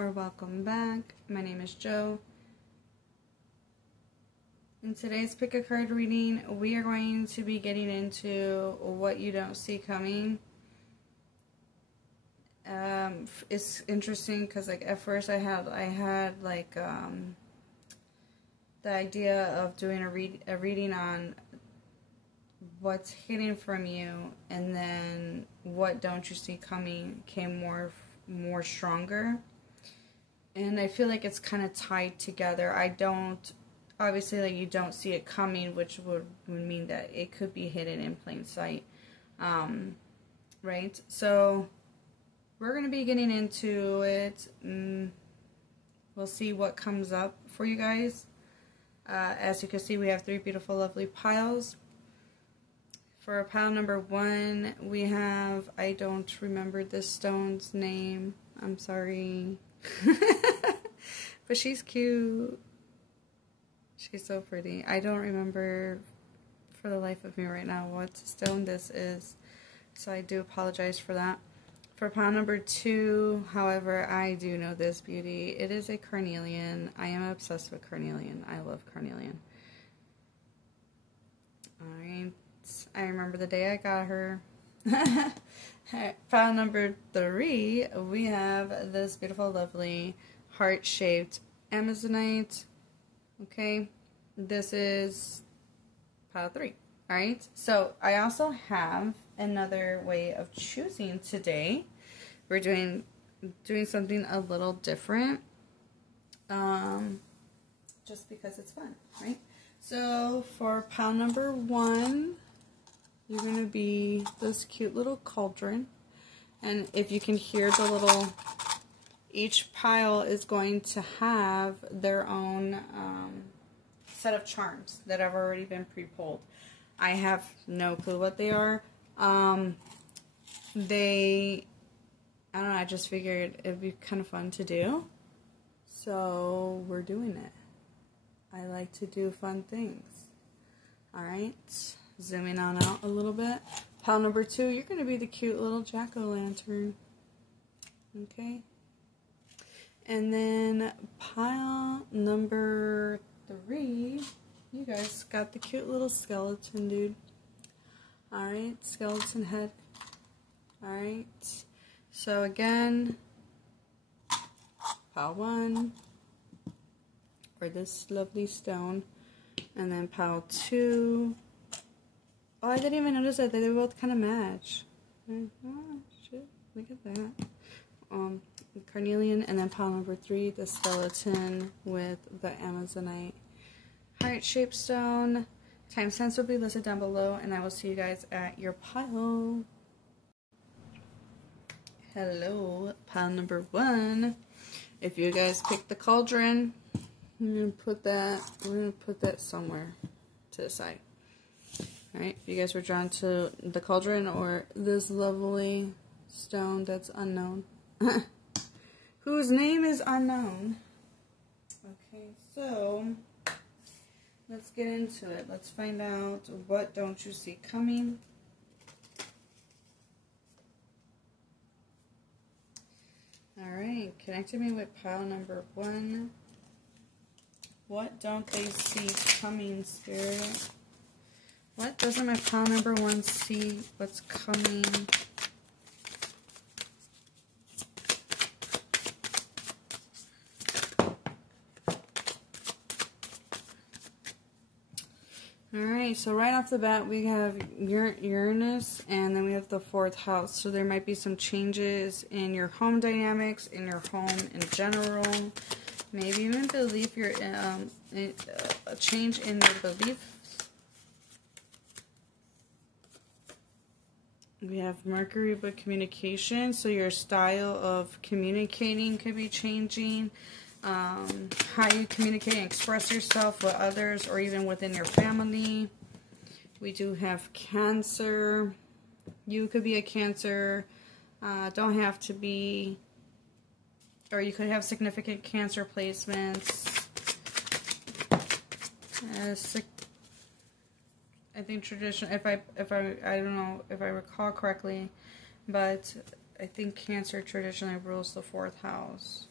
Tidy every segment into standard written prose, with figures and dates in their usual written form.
or welcome back. My name is Joe. In today's pick a card reading, we are going to be getting into what you don't see coming. It's interesting because like at first I had like the idea of doing a reading on what's hidden from you, and then what don't you see coming came more stronger, and I feel like it's kind of tied together. I don't, obviously, like, you don't see it coming, which would mean that it could be hidden in plain sight, right? So we're going to be getting into it. We'll see what comes up for you guys. As you can see, we have 3 beautiful, lovely piles. For pile number 1, we have, I don't remember this stone's name. I'm sorry. But she's cute. She's so pretty. I don't remember for the life of me right now what stone this is, so I do apologize for that. For pile number 2, however, I do know this beauty. It is a carnelian. I am obsessed with carnelian. I love carnelian. Alright. I remember the day I got her. Pile number 3, we have this beautiful, lovely, heart-shaped Amazonite. Okay, this is pile 3. Alright, so I also have another way of choosing today. We're doing something a little different, just because it's fun, right? So for pile number 1, you're going to be this cute little cauldron. And if you can hear the little, each pile is going to have their own set of charms that have already been pre-pulled. I have no clue what they are. I don't know, I just figured it'd be kind of fun to do. So we're doing it. I like to do fun things. Alright. Zooming on out a little bit. Pile number 2, you're going to be the cute little jack-o'-lantern. Okay. And then pile number 3, you guys got the cute little skeleton dude. Alright, skeleton head. Alright. So again, pile 1, for this lovely stone. And then pile 2. Oh, I didn't even notice that they both kind of match. Oh, shit. Look at that. Carnelian, and then pile number 3, the skeleton with the Amazonite heart-shaped stone. Timestamps will be listed down below, and I will see you guys at your pile. Hello, pile number 1. If you guys pick the cauldron, we're gonna put that somewhere to the side. Alright, if you guys were drawn to the cauldron or this lovely stone that's unknown, whose name is unknown. Okay, so let's get into it. Let's find out what don't you see coming. Alright, connecting me with pile number 1. What don't they see coming, Spirit? What doesn't my pile number 1 see what's coming? Alright, so right off the bat we have Uranus, and then we have the 4th house. So there might be some changes in your home dynamics, in your home in general. Maybe even believe your a change in your beliefs. We have Mercury with communication, so your style of communicating could be changing. How you communicate and express yourself with others or even within your family. We do have Cancer. You could be a Cancer. Don't have to be, or you could have significant Cancer placements. I think traditional, I don't know if I recall correctly, but I think Cancer traditionally rules the 4th house.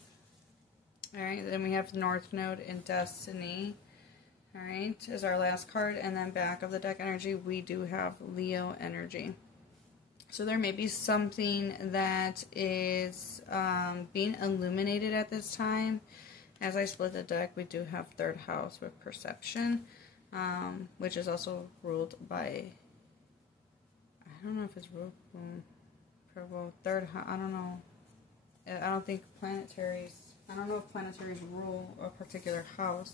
Alright, then we have the North Node in Destiny. Alright, is our last card. And then back of the deck energy, we do have Leo energy. So there may be something that is being illuminated at this time. As I split the deck, we do have third house with perception, which is also ruled by, I don't know if it's ruled well, third house, I don't know. I don't think planetaries, I don't know if planetaries rule a particular house,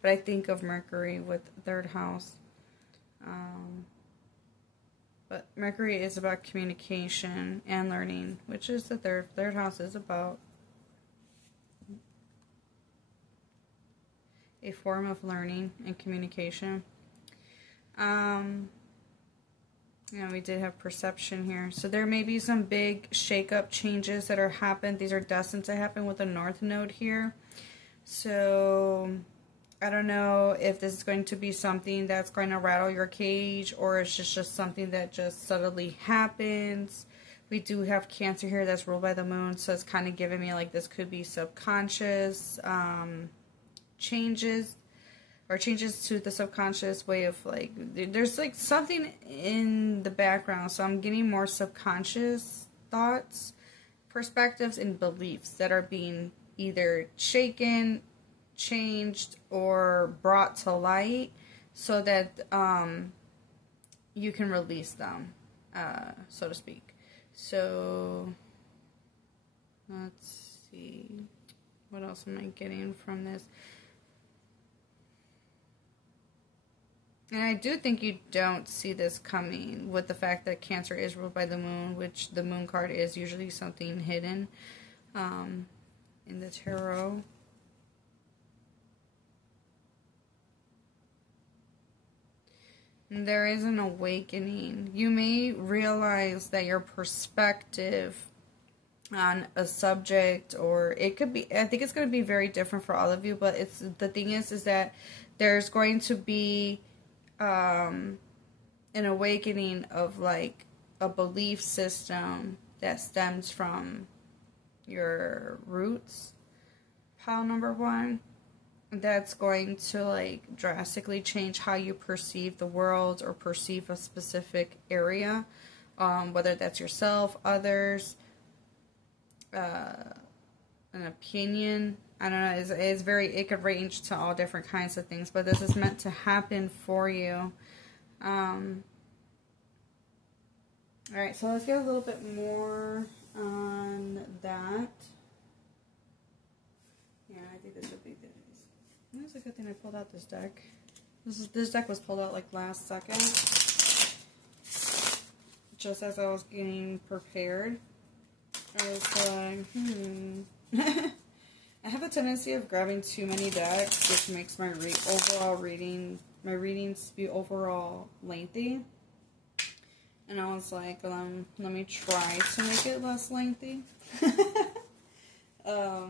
but I think of Mercury with third house. But Mercury is about communication and learning, which is the third house is about a form of learning and communication. We did have perception here. So there may be some big shake-up changes that are happened. These are destined to happen with the North Node here. So I don't know if this is going to be something that's going to rattle your cage, or it's just something that just subtly happens. We do have Cancer here that's ruled by the moon, so it's kind of giving me like this could be subconscious changes, or changes to the subconscious way of like, there's like something in the background, so I'm getting more subconscious thoughts, perspectives, and beliefs that are being either shaken, changed, or brought to light so that you can release them, so to speak. So let's see, what else am I getting from this? And I do think you don't see this coming with the fact that Cancer is ruled by the moon, which the moon card is usually something hidden in the tarot. And there is an awakening. You may realize that your perspective on a subject, or it could be, I think it's going to be very different for all of you, but it's, the thing is that there's going to be an awakening of like a belief system that stems from your roots, pile number one, that's going to like drastically change how you perceive the world or perceive a specific area, whether that's yourself, others, an opinion. I don't know, it's very, it could range to all different kinds of things, but this is meant to happen for you. Alright, so let's get a little bit more on that. Yeah, I think this would be good. It's a good thing I pulled out this deck. This deck was pulled out like last second, just as I was getting prepared. I was like, I have a tendency of grabbing too many decks, which makes my readings be overall lengthy. And I was like, let me try to make it less lengthy. Not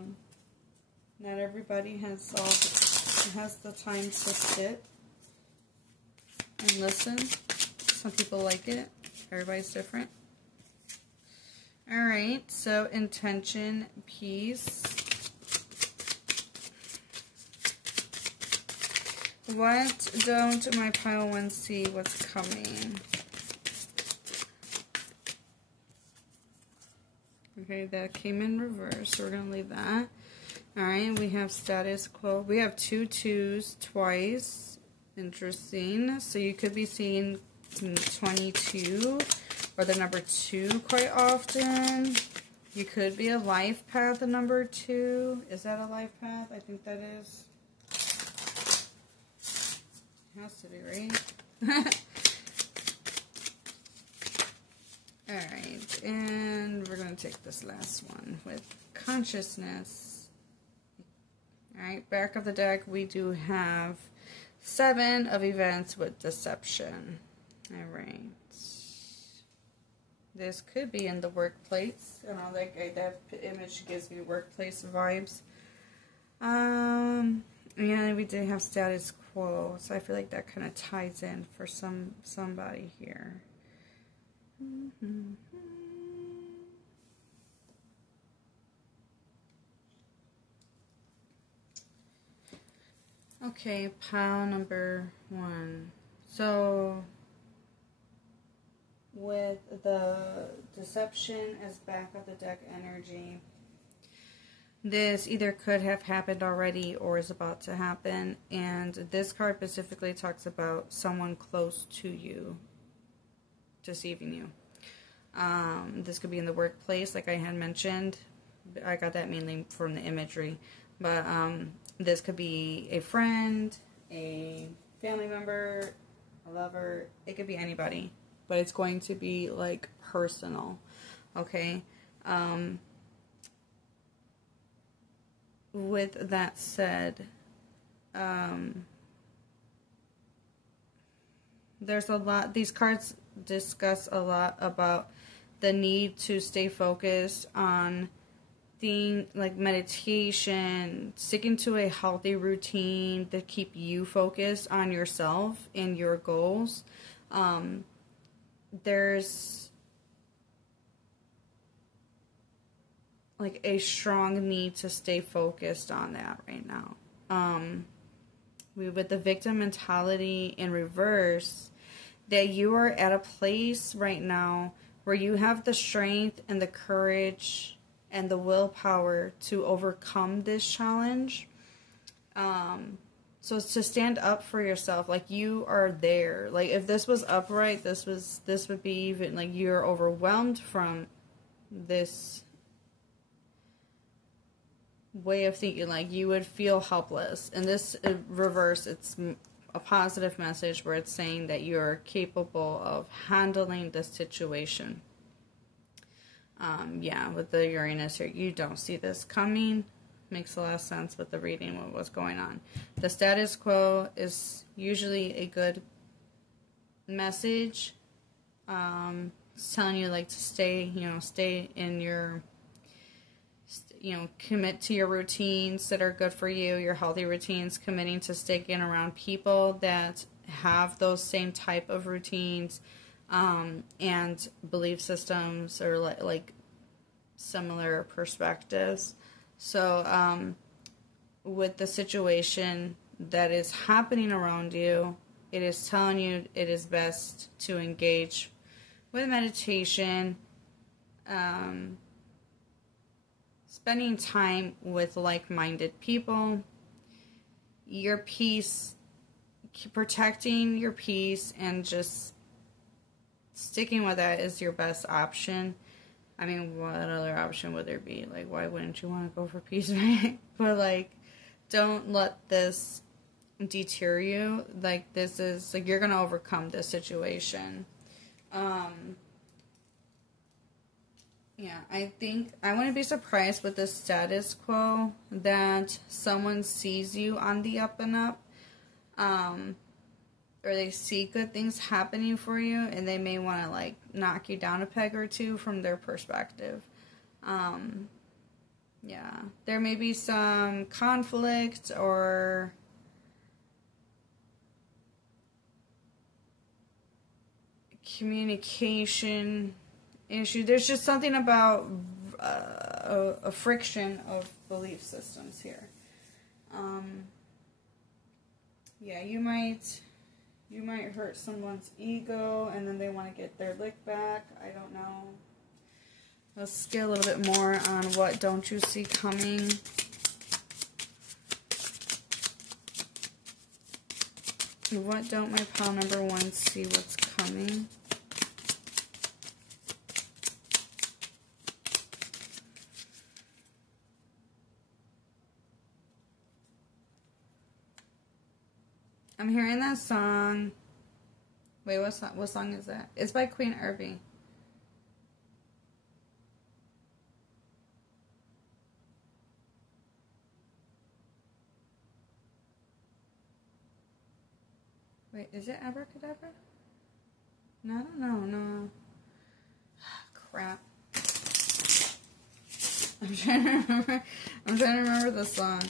everybody has the time to sit and listen. Some people like it. Everybody's different. Alright, so intention, peace. What don't my pile ones see what's coming? Okay, that came in reverse, so we're going to leave that. Alright, we have status quo. We have 2 2s twice. Interesting. So you could be seeing 22 or the number 2 quite often. You could be a life path, the number 2. Is that a life path? I think that is. It has to be, right? Alright, and we're going to take this last one with consciousness. Alright, back of the deck, we do have 7 of events with deception. Alright. This could be in the workplace. I don't know, that image gives me workplace vibes. And we did have status quo, so I feel like that kind of ties in for somebody here. Okay, pile number 1. So, with the deception as back of the deck energy, this either could have happened already or is about to happen. And this card specifically talks about someone close to you deceiving you. This could be in the workplace, like I had mentioned. I got that mainly from the imagery. But this could be a friend, a family member, a lover. It could be anybody. But it's going to be, like, personal. Okay? With that said, there's a lot. These cards discuss a lot about the need to stay focused on things like meditation, sticking to a healthy routine to keep you focused on yourself and your goals. There's like a strong need to stay focused on that right now. With the victim mentality in reverse, that you are at a place right now where you have the strength and the courage and the willpower to overcome this challenge. So it's to stand up for yourself. Like, you are there. Like, if this was upright, this would be even, like, you're overwhelmed from this way of thinking. Like, you would feel helpless. And this reverse, it's a positive message where it's saying that you're capable of handling this situation. Yeah, with the Uranus here, you don't see this coming. Makes a lot of sense with the reading, what was going on. The status quo is usually a good message. It's telling you, like, to stay in your, commit to your routines that are good for you, your healthy routines, committing to sticking around people that have those same type of routines, and belief systems, or like similar perspectives. So, with the situation that is happening around you, it is telling you it is best to engage with meditation, spending time with like-minded people, your peace, protecting your peace, and just sticking with that is your best option. I mean, what other option would there be? Like, why wouldn't you want to go for peace, right? But, like, don't let this deter you. Like, this is, like, you're going to overcome this situation. Yeah, I think, I wouldn't be surprised with the status quo that someone sees you on the up and up, or they see good things happening for you, and they may want to, like, knock you down a peg or two from their perspective. Yeah, there may be some conflict or communication issue. There's just something about a friction of belief systems here. Yeah, you might hurt someone's ego, and then they want to get their lick back. I don't know. Let's get a little bit more on what don't you see coming. What don't my pile number 1 see what's coming? I'm hearing that song. Wait, what song is that? It's by Queen Irving. Wait, is it Abracadabra? No, I don't know. No. Crap. I'm trying to remember the song.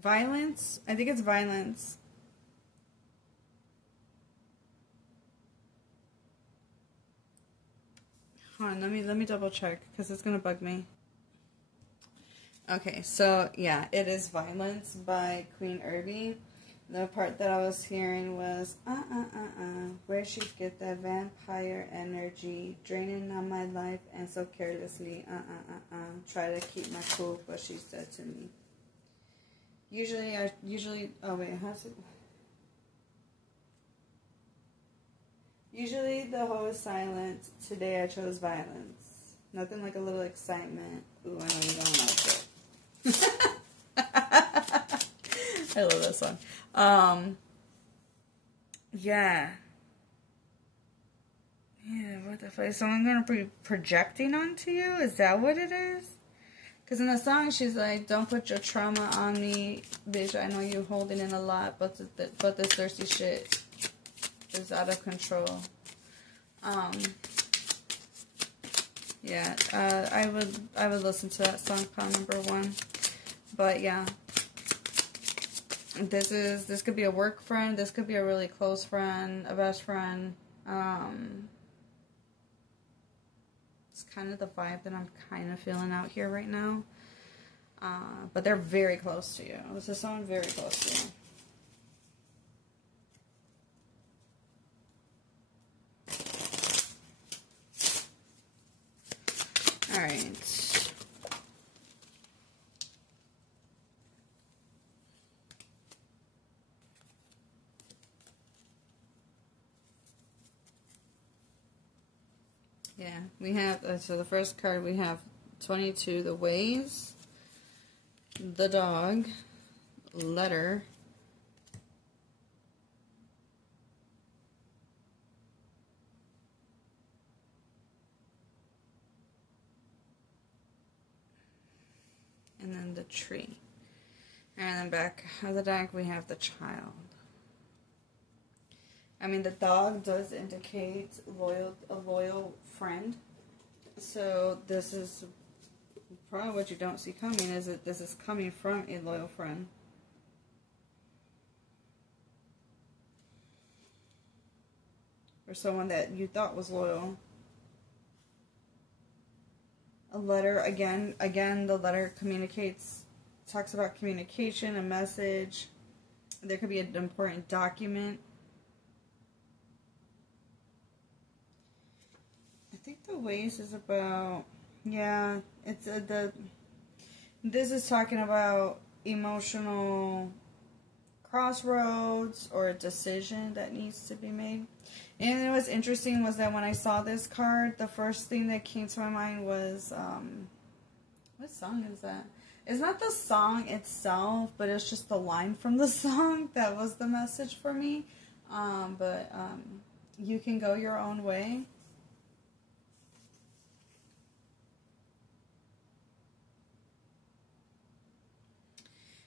Violence? I think it's Violence. Hold on, on, let me double check, because it's gonna bug me. Okay, so yeah, it is Violence by Queen Irby. The part that I was hearing was, where'd she get that vampire energy, draining on my life and so carelessly, try to keep my cool, but she said to me. Oh wait, how's it? Usually the hoe is silent, today I chose violence. Nothing like a little excitement. Ooh, I know you don't like it. I love that song. Yeah. Yeah, what the fuck? Is someone gonna be projecting onto you? Is that what it is? Because in the song, she's like, don't put your trauma on me, bitch. I know you're holding in a lot, but this thirsty shit is out of control. Yeah, I would listen to that song, pile number 1. But yeah. This could be a work friend, this could be a really close friend, a best friend. It's kind of the vibe that I'm kind of feeling out here right now. But they're very close to you. This is someone very close to you. Alright. Yeah, we have, so the first card we have 22, the ways, the dog, letter, and then the tree. And then back of the deck we have the child. I mean, the dog does indicate a loyal friend. So this is probably what you don't see coming, is that this is coming from a loyal friend. Or someone that you thought was loyal. A letter, again, the letter talks about communication, a message. There could be an important document. I think the ways is about, yeah, it's this is talking about emotional crossroads or a decision that needs to be made. And what's interesting was that when I saw this card, the first thing that came to my mind was, what song is that? It's not the song itself, but it's just the line from the song that was the message for me. You can go your own way.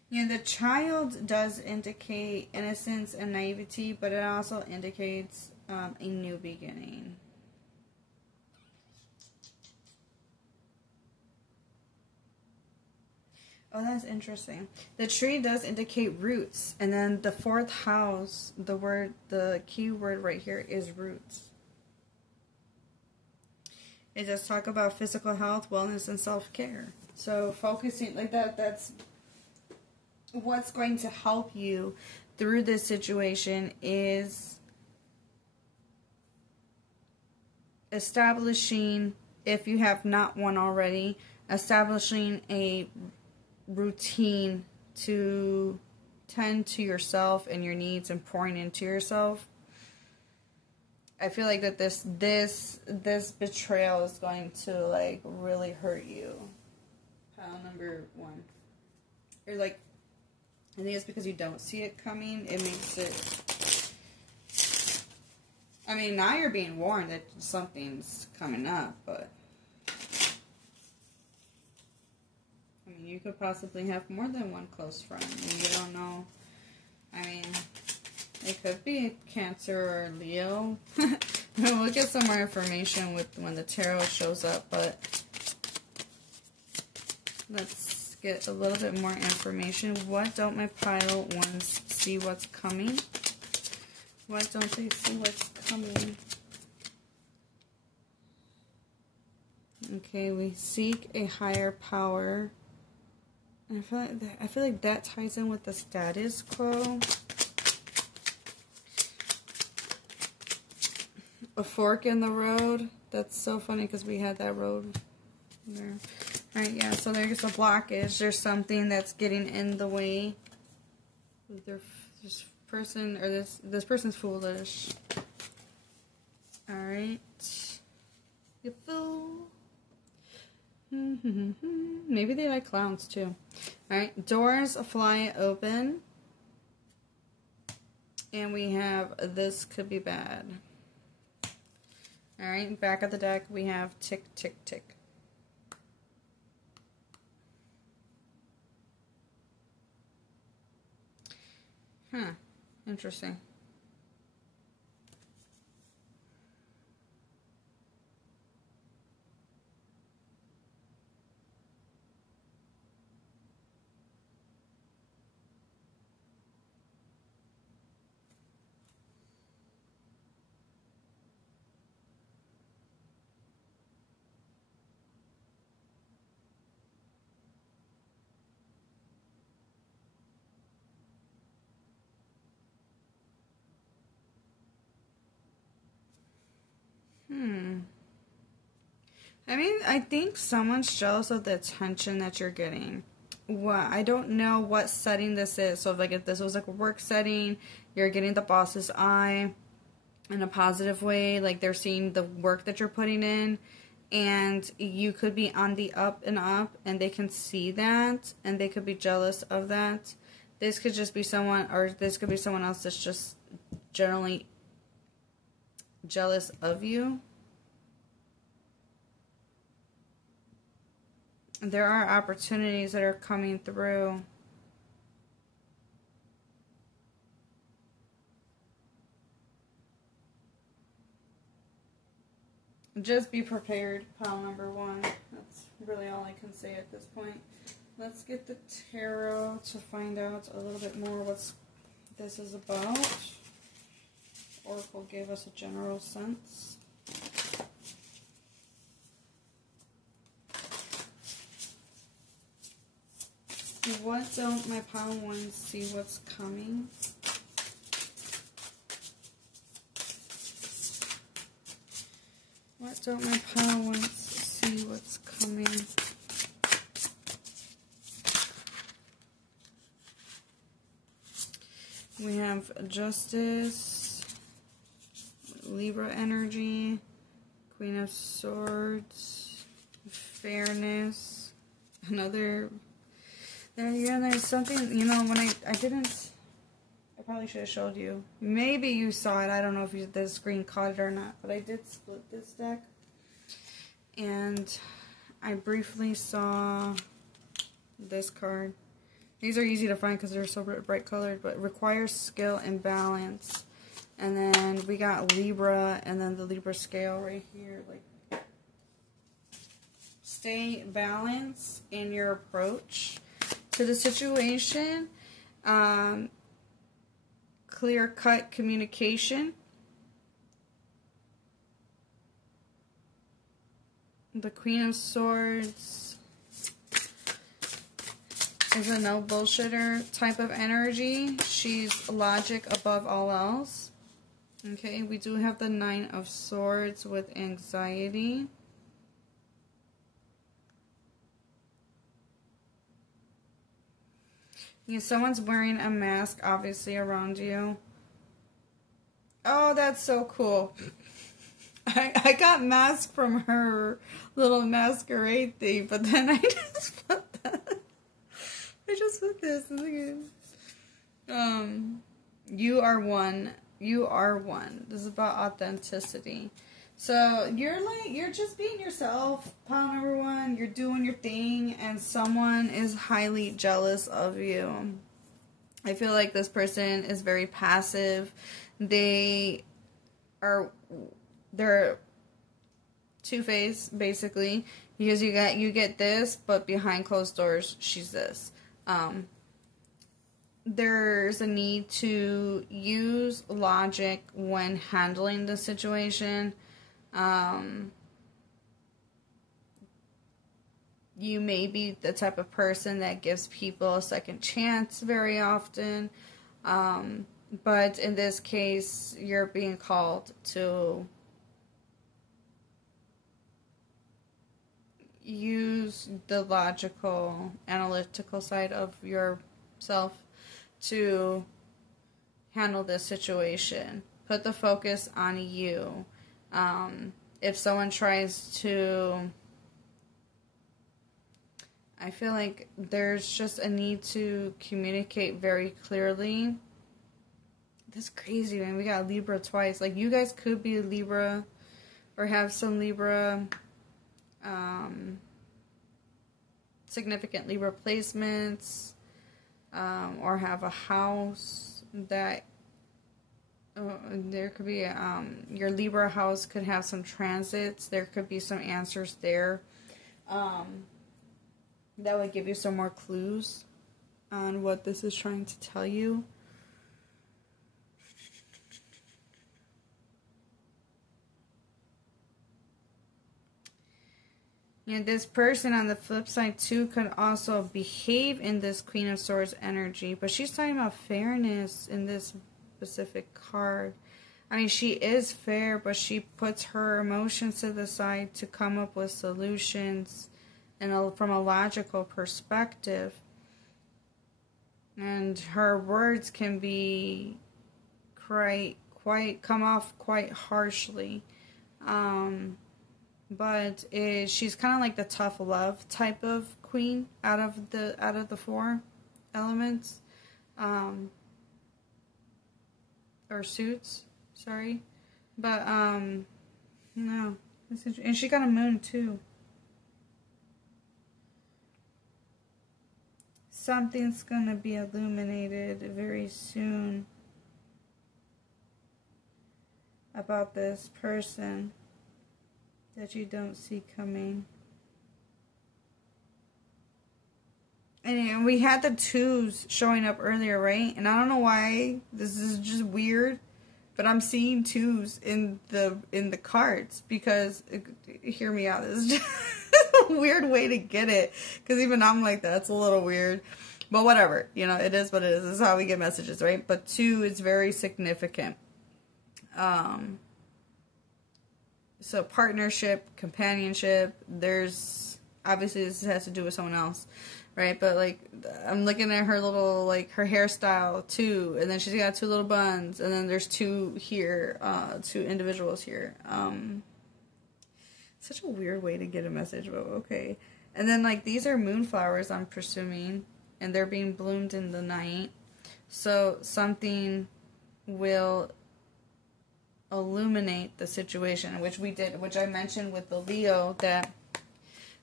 You know, the child does indicate innocence and naivety, but it also indicates a new beginning. Oh, that's interesting. The tree does indicate roots, and then the 4th house, the key word right here is roots. It does talk about physical health, wellness, and self-care. So focusing like that's what's going to help you through this situation is establishing, if you have not one already, establishing a routine to tend to yourself and your needs and pouring into yourself. I feel like that this betrayal is going to like really hurt you. Pile number 1. Or like, I think it's because you don't see it coming. It makes it... I mean, now you're being warned that something's coming up, but... I mean, you could possibly have more than one close friend. And you don't know. I mean, it could be Cancer or Leo. We'll get some more information with when the tarot shows up, but... Let's get a little bit more information. What don't my pile ones see what's coming? What don't they see what's coming? Okay, we seek a higher power. And I feel like that ties in with the status quo. A fork in the road. That's so funny because we had that road there. Alright, yeah, so there's a blockage. There's something that's getting in the way. This person, or this person's foolish. Alright. You fool. Maybe they like clowns too. Alright, doors fly open. And we have this could be bad. Alright, back of the deck we have tick, tick, tick. Interesting. I mean, I think someone's jealous of the attention that you're getting. Well, I don't know what setting this is. So, like, if this was like a work setting, you're getting the boss's eye in a positive way. Like, they're seeing the work that you're putting in. And you could be on the up and up, and they can see that, and they could be jealous of that. This could just be someone, or this could be someone else that's just generally jealous of you. There are opportunities that are coming through. Just be prepared, pile number one. That's really all I can say at this point. Let's get the tarot to find out a little bit more what this is about. Oracle gave us a general sense. What don't my pile ones see what's coming? What don't my pile ones see what's coming? We have Justice, Libra energy, Queen of Swords, Fairness, another... There's something, you know, when I probably should have showed you. Maybe you saw it. I don't know if the screen caught it or not, but I did split this deck. And I briefly saw this card. These are easy to find because they're so bright colored, but requires skill and balance. And then we got Libra, and then the Libra scale right here. Like, stay balanced in your approach to the situation, clear-cut communication. The Queen of Swords is a no bullshitter type of energy. She's logic above all else. Okay, we do have the Nine of Swords with anxiety. Yeah, someone's wearing a mask, obviously, around you. Oh, that's so cool. I got mask from her little masquerade thing, but then I just put that. I just put this. You are one. You are one. This is about authenticity. So you're just being yourself, pile number one. You're doing your thing, and someone is highly jealous of you. I feel like this person is very passive. They're two-faced, basically, because you get this, but behind closed doors, she's this. There's a need to use logic when handling the situation. you may be the type of person that gives people a second chance very often. But in this case, you're being called to use the logical, analytical side of yourself to handle this situation. Put the focus on you. If someone tries to... I feel like there's just a need to communicate very clearly. That's crazy, man. We got Libra twice. Like, you guys could be a Libra or have some Libra, significant Libra placements, or have a house that, there could be, your Libra house could have some transits. There could be some answers there. That would give you some more clues on what this is trying to tell you. And this person on the flip side too could also behave in this Queen of Swords energy. But she's talking about fairness in this specific card. I mean, she is fair, but she puts her emotions to the side to come up with solutions and from a logical perspective. And her words can be come off quite harshly. But she's kind of like the tough love type of queen out of the four elements, or suits. Sorry, but no, and she got a moon too. Something's gonna be illuminated very soon about this person that you don't see coming. And we had the twos showing up earlier, right? And I don't know why, this is just weird, but I'm seeing twos in the cards, because, hear me out, this is just a weird way to get it, because even I'm like, that's a little weird, but whatever, you know, it is what it is. This is how we get messages, right? But two is very significant. So partnership, companionship, there's, obviously this has to do with someone else, right? But like, I'm looking at her little, like, her hairstyle too, and then she's got two little buns, and then there's two here, two individuals here. Such a weird way to get a message, but okay. And then, like, these are moonflowers, I'm presuming, and they're being bloomed in the night. So something will illuminate the situation, which I mentioned with the Leo, that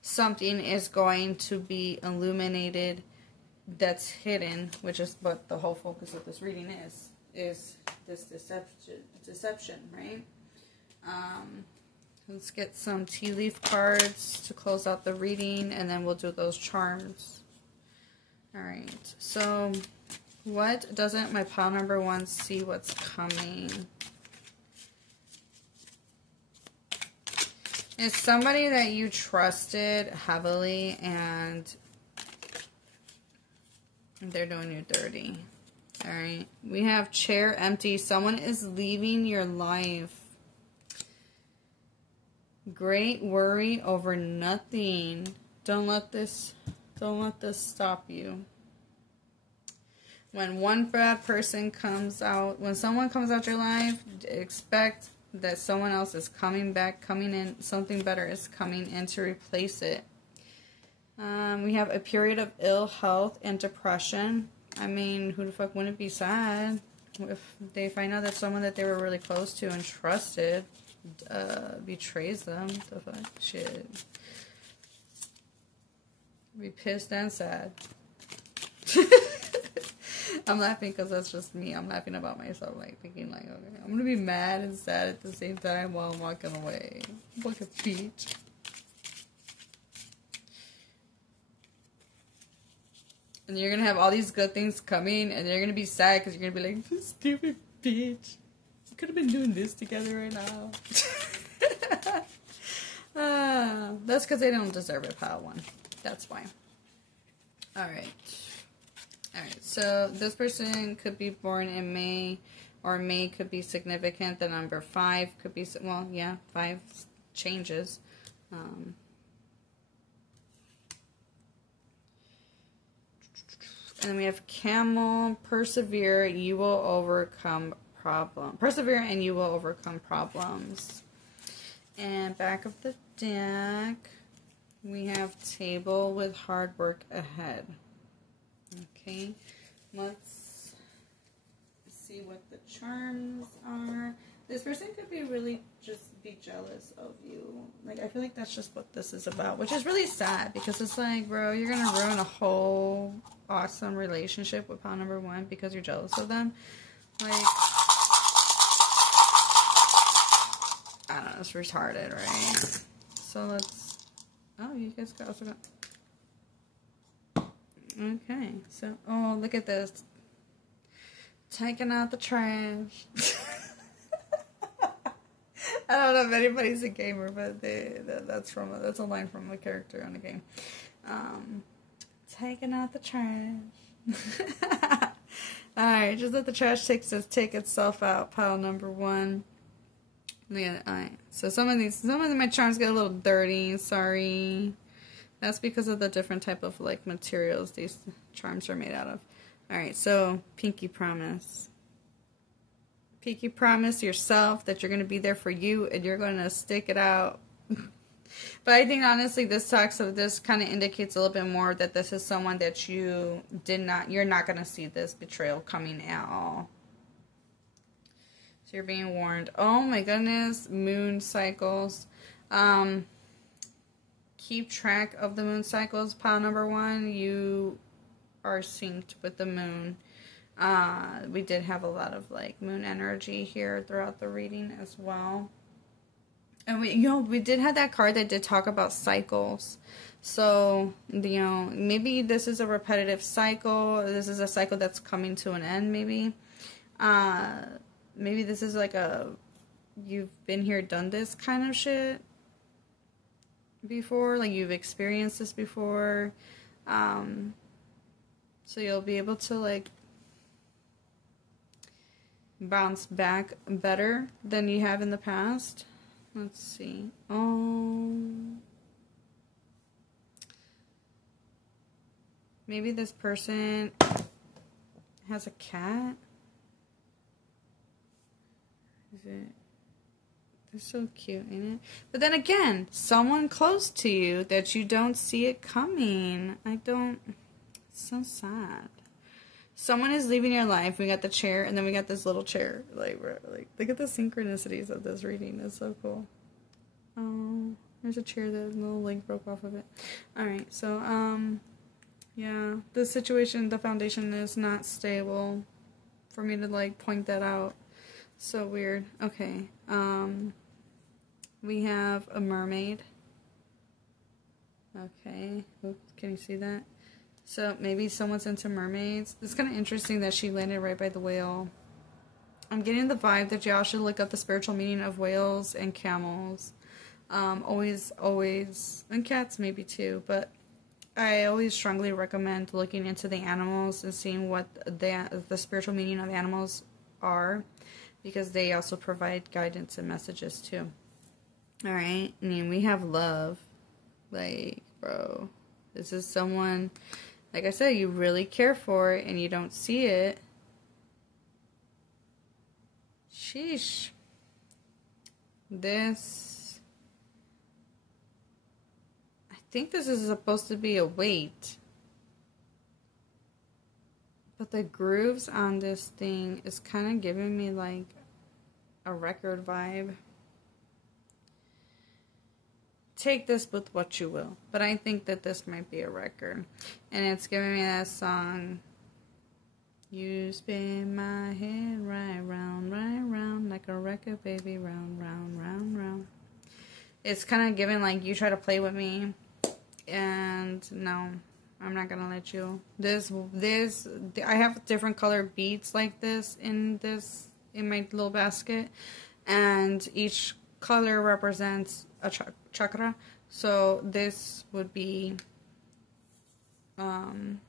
something is going to be illuminated that's hidden, which is what the whole focus of this reading is this deception, right? Let's get some tea leaf cards to close out the reading, and then we'll do those charms. Alright, so what doesn't my pile number one see what's coming? It's somebody that you trusted heavily, and they're doing you dirty. Alright. We have chair empty. Someone is leaving your life. Great worry over nothing. Don't let this stop you. When one bad person comes out, when someone comes out your life, expect that someone else is coming in, something better is coming in to replace it. We have a period of ill health and depression. I mean, who the fuck wouldn't be sad if they find out that someone that they were really close to and trusted betrays them? The fuck? Shit. Be pissed and sad. I'm laughing because that's just me. I'm laughing about myself, like, thinking, like, okay, I'm going to be mad and sad at the same time while I'm walking away. Look at the beach. And you're going to have all these good things coming, and you're going to be sad because you're going to be like, this stupid bitch. We could have been doing this together right now. That's because they don't deserve it, pile one. That's why. Alright. Alright, so this person could be born in May, or May could be significant. The number 5 could be, well, yeah, 5 changes. And then we have Camel, persevere, you will overcome problems. Persevere and you will overcome problems. And back of the deck, we have Table with hard work ahead. Okay, let's see what the charms are. This person could be really just be jealous of you. Like, I feel like that's just what this is about, which is really sad because it's like, bro, you're going to ruin a whole awesome relationship with pile number 1 because you're jealous of them. Like, I don't know, it's retarded, right? So let's, oh, you guys also got, okay, so, oh, look at this. Taking out the trash. I don't know if anybody's a gamer, but that's a line from a character on the game. Taking out the trash. Alright, just let the trash take itself out. Pile number 1. Look at it. Alright, so some of my charms get a little dirty. Sorry. That's because of the different type of like materials these charms are made out of. Alright, so pinky promise. Pinky promise yourself that you're going to be there for you and you're going to stick it out. But I think honestly this talks of this kind of indicates a little bit more that this is someone that you're not going to see this betrayal coming at all. So you're being warned. Oh my goodness, moon cycles. Keep track of the moon cycles. Pile number 1, you are synced with the moon. We did have a lot of like moon energy here throughout the reading as well. And we did have that card that did talk about cycles. So, maybe this is a repetitive cycle. This is a cycle that's coming to an end, maybe. Maybe this is like you've been here, done this kind of shit before. Like, you've experienced this before. So you'll be able to, like, bounce back better than you have in the past. Let's see. Oh. Maybe this person has a cat. Is it? They're so cute, ain't it? But then again, someone close to you that you don't see it coming. It's so sad. Someone is leaving your life. We got the chair, and then we got this little chair. Like, look at the synchronicities of this reading. It's so cool. Oh, there's a chair that a little leg broke off of it. Alright, so, yeah. This situation, the foundation is not stable. For me to, like, point that out. So weird. Okay. We have a mermaid. Okay. Oops, can you see that? So maybe someone's into mermaids. It's kind of interesting that she landed right by the whale. I'm getting the vibe that y'all should look up the spiritual meaning of whales and camels. Always, and cats maybe too, but I always strongly recommend looking into the animals and seeing what the spiritual meaning of animals are, because they also provide guidance and messages too. Alright, I mean, we have love. Like, bro, this is someone, like I said, you really care for it and you don't see it. Sheesh. I think this is supposed to be a weight. But the grooves on this thing is kind of giving me like a record vibe. Take this with what you will. But I think that this might be a record. And it's giving me that song. You spin my head right round, like a record, baby, round, round, round, round. It's kind of giving like you try to play with me. And no, I'm not going to let you. I have different color beads like this in my little basket. And each color represents a chakra. So this would be crown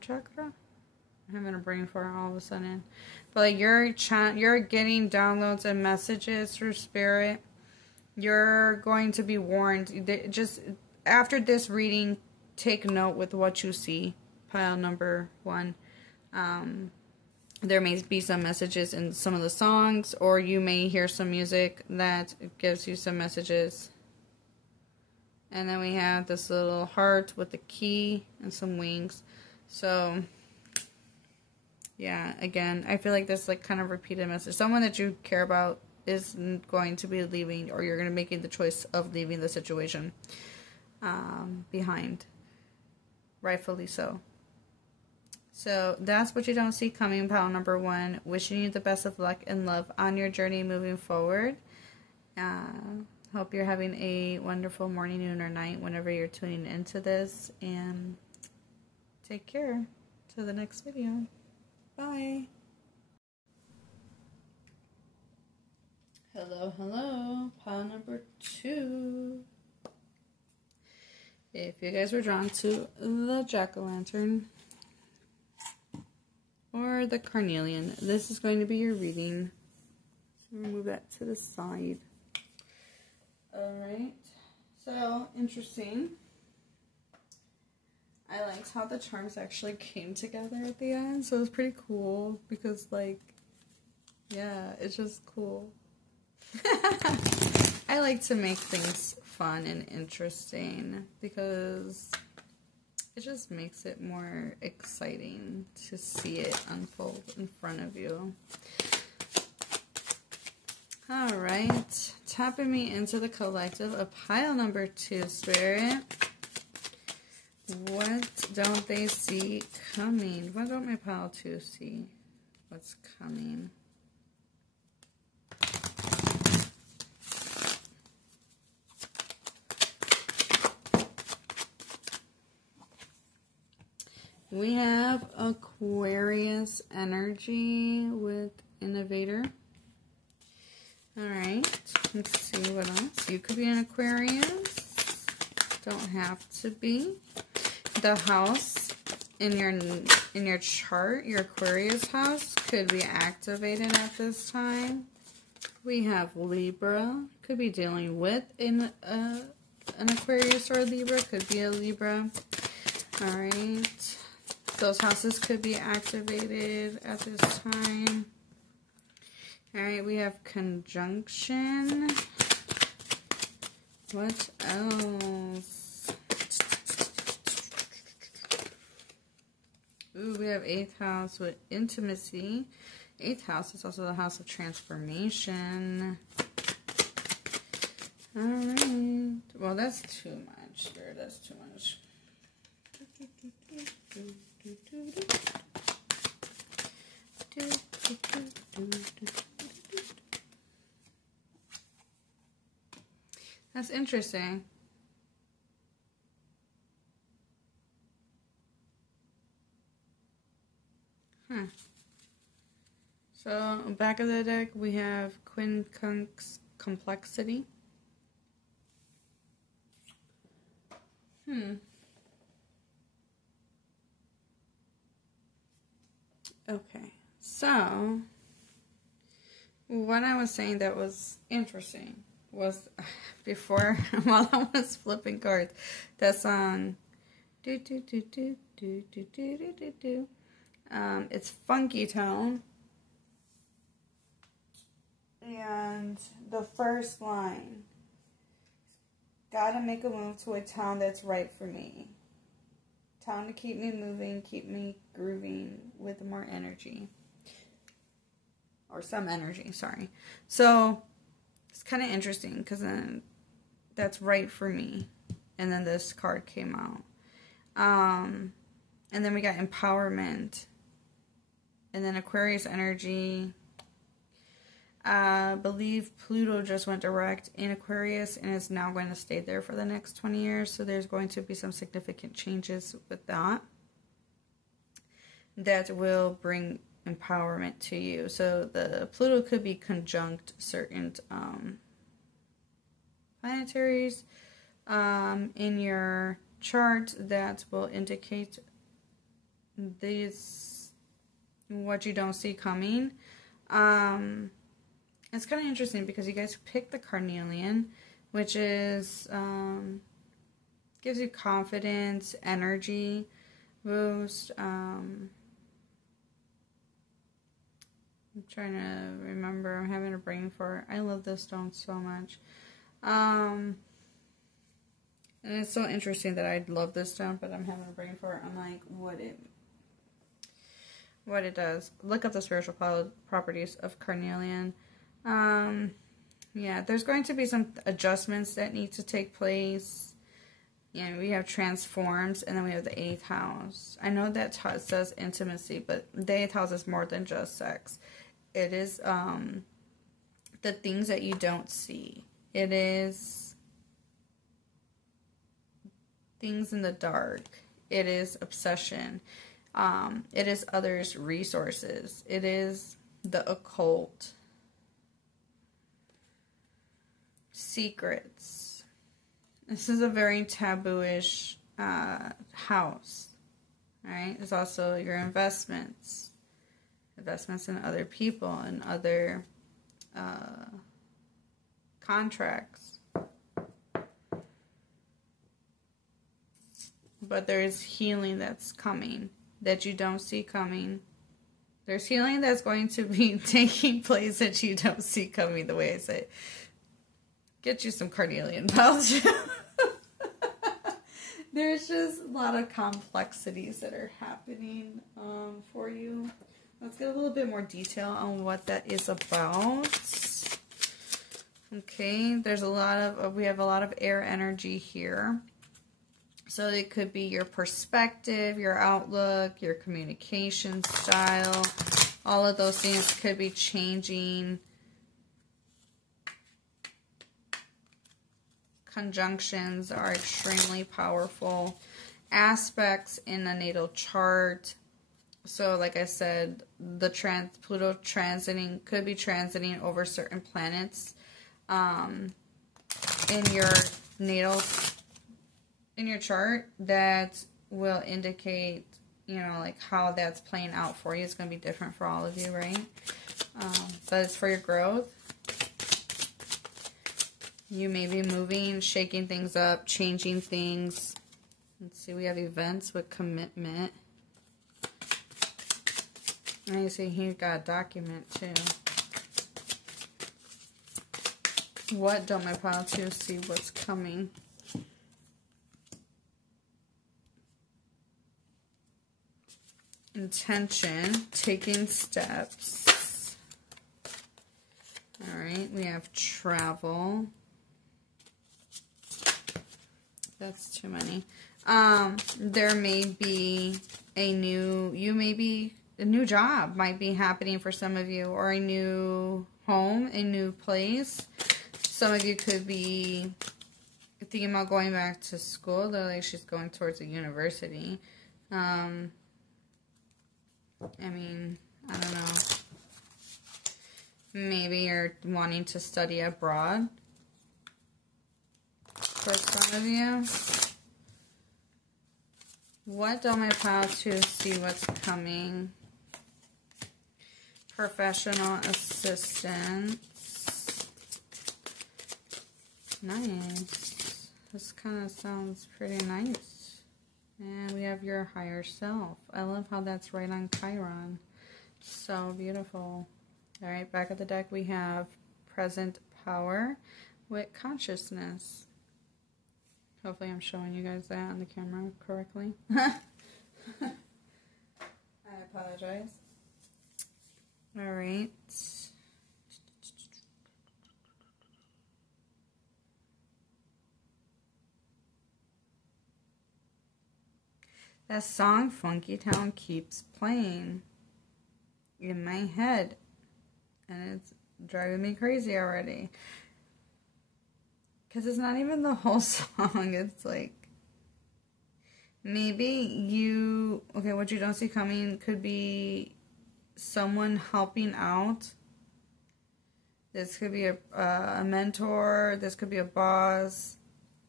chakra. I'm having a brain fart all of a sudden. But like you're getting downloads and messages through spirit. You're going to be warned. Just after this reading, take note with what you see. Pile number 1. There may be some messages in some of the songs, or you may hear some music that gives you some messages. And then we have this little heart with the key and some wings. So, yeah, again, I feel like this like kind of repeated message. Someone that you care about is going to be leaving, or you're going to be making the choice of leaving the situation behind. Rightfully so. So that's what you don't see coming, pile number 1. Wishing you the best of luck and love on your journey moving forward. Hope you're having a wonderful morning, noon, or night whenever you're tuning into this. And take care. Till the next video. Bye. Hello, hello. Pile number 2. If you guys were drawn to the jack-o'-lantern or the carnelian, this is going to be your reading. So we'll move that to the side. Alright. So, interesting. I liked how the charms actually came together at the end. So it was pretty cool because, like, yeah, it's just cool. I like to make things fun and interesting because it just makes it more exciting to see it unfold in front of you. Alright, tapping me into the collective of pile number 2, Spirit. What don't they see coming? What don't my pile 2 see? What's coming? We have Aquarius energy with Innovator. Alright, let's see what else. You could be an Aquarius. Don't have to be. The house in your chart, your Aquarius house, could be activated at this time. We have Libra. Could be dealing with an Aquarius or a Libra. Could be a Libra. Alright. Those houses could be activated at this time. Alright, we have conjunction. What else? Ooh, we have 8th house with intimacy. 8th house is also the house of transformation. Alright. Well, that's too much. Spirit, that's too much. That's interesting. So, back of the deck, we have Quincunx complexity. Okay, so what I was saying that was interesting was before, while I was flipping cards, that song, it's Funky Tone, and the first line, gotta make a move to a town that's right for me. Town to keep me moving, keep me grooving with more energy. Or some energy, sorry. So, it's kind of interesting because then that's right for me. And then this card came out. And then we got empowerment. And then Aquarius energy. I believe Pluto just went direct in Aquarius and is now going to stay there for the next 20 years. So there's going to be some significant changes with that. That will bring empowerment to you. So the Pluto could be conjunct certain planetaries, in your chart that will indicate these, what you don't see coming. It's kind of interesting because you guys pick the carnelian, which is gives you confidence, energy boost. I'm trying to remember. I'm having a brain fart. I love this stone so much. And it's so interesting that I love this stone, but I'm having a brain fart. I'm like, what it does. Look up the spiritual properties of carnelian. Yeah, there's going to be some adjustments that need to take place. Yeah, we have transforms, and then we have the 8th house. I know that says intimacy, but the 8th house is more than just sex. It is the things that you don't see. It is things in the dark. It is obsession. It is others' resources. It is the occult. Secrets. This is a very taboo-ish house. Alright? It's also your investments. Investments in other people and other contracts. But there is healing that's coming that you don't see coming. There's healing that's going to be taking place that you don't see coming, the way I say it. Get you some carnelian pals. There's just a lot of complexities that are happening for you. Let's get a little bit more detail on what that is about. Okay, there's a lot of, we have a lot of air energy here. So it could be your perspective, your outlook, your communication style. All of those things could be changing. Conjunctions are extremely powerful. Aspects in a natal chart. So like I said, the Pluto transiting could be transiting over certain planets in your natal, in your chart, that will indicate, you know, like how that's playing out for you. It's going to be different for all of you, right? But it's for your growth. You may be moving, shaking things up, changing things. Let's see, we have events with commitment. And you see here, got a document too. What don't my pile to see what's coming? Intention, taking steps. Alright, we have travel. That's too many. There may be a new job might be happening for some of you, or a new home, a new place. Some of you could be thinking about going back to school. Though, like, she's going towards a university. I mean, I don't know. Maybe you're wanting to study abroad for some of you. What do my pile to see what's coming? Professional assistance. Nice. This kind of sounds pretty nice. And we have your higher self. I love how that's right on Chiron. So beautiful. Alright, back at the deck we have present power with consciousness. Hopefully I'm showing you guys that on the camera correctly. I apologize. Alright. That song, Funky Town, keeps playing in my head. And it's driving me crazy already. Because it's not even the whole song. It's like, maybe you, okay, what you don't see coming could be someone helping out. This could be a mentor. This could be a boss.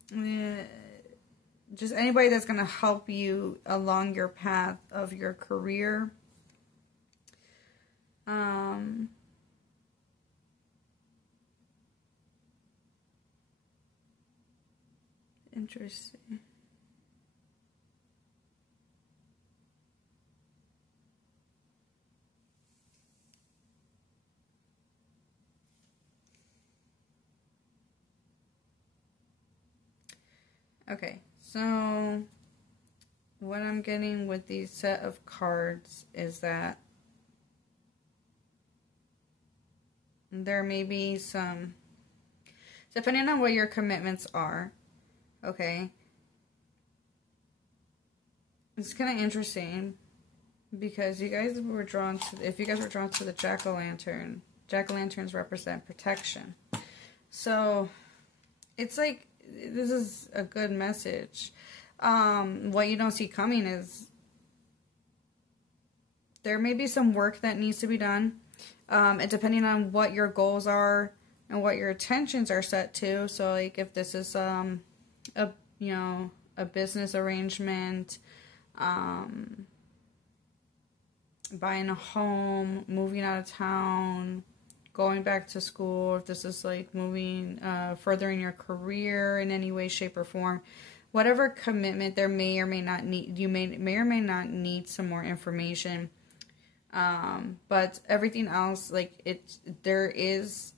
just anybody that's going to help you along your path of your career. Interesting. Okay, so what I'm getting with these set of cards is that there may be some, depending on what your commitments are, okay, it's kind of interesting because you guys were drawn to, if you guys were drawn to the jack-o'-lantern, jack-o'-lanterns represent protection. So it's like, this is a good message. What you don't see coming is there may be some work that needs to be done. And depending on what your goals are and what your intentions are set to. So like if this is a business arrangement, buying a home, moving out of town, going back to school, if this is like moving, furthering your career in any way, shape, or form, whatever commitment there may or may not need, you may or may not need some more information. But everything else, like there is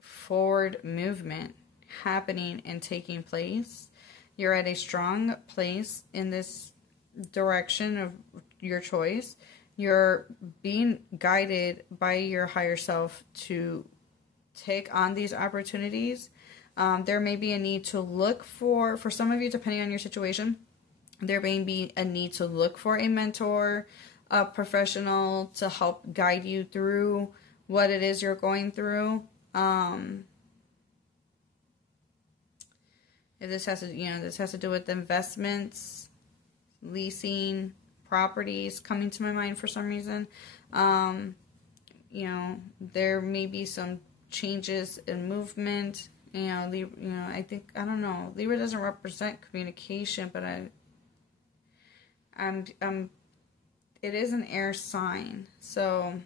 forward movement happening and taking place. You're at a strong place in this direction of your choice. You're being guided by your higher self to take on these opportunities. There may be a need to look for some of you, depending on your situation, there may be a need to look for a mentor, a professional to help guide you through what it is you're going through. If this has to, this has to do with investments, leasing, properties coming to my mind for some reason. There may be some changes in movement. I don't know. Libra doesn't represent communication, but it is an air sign. So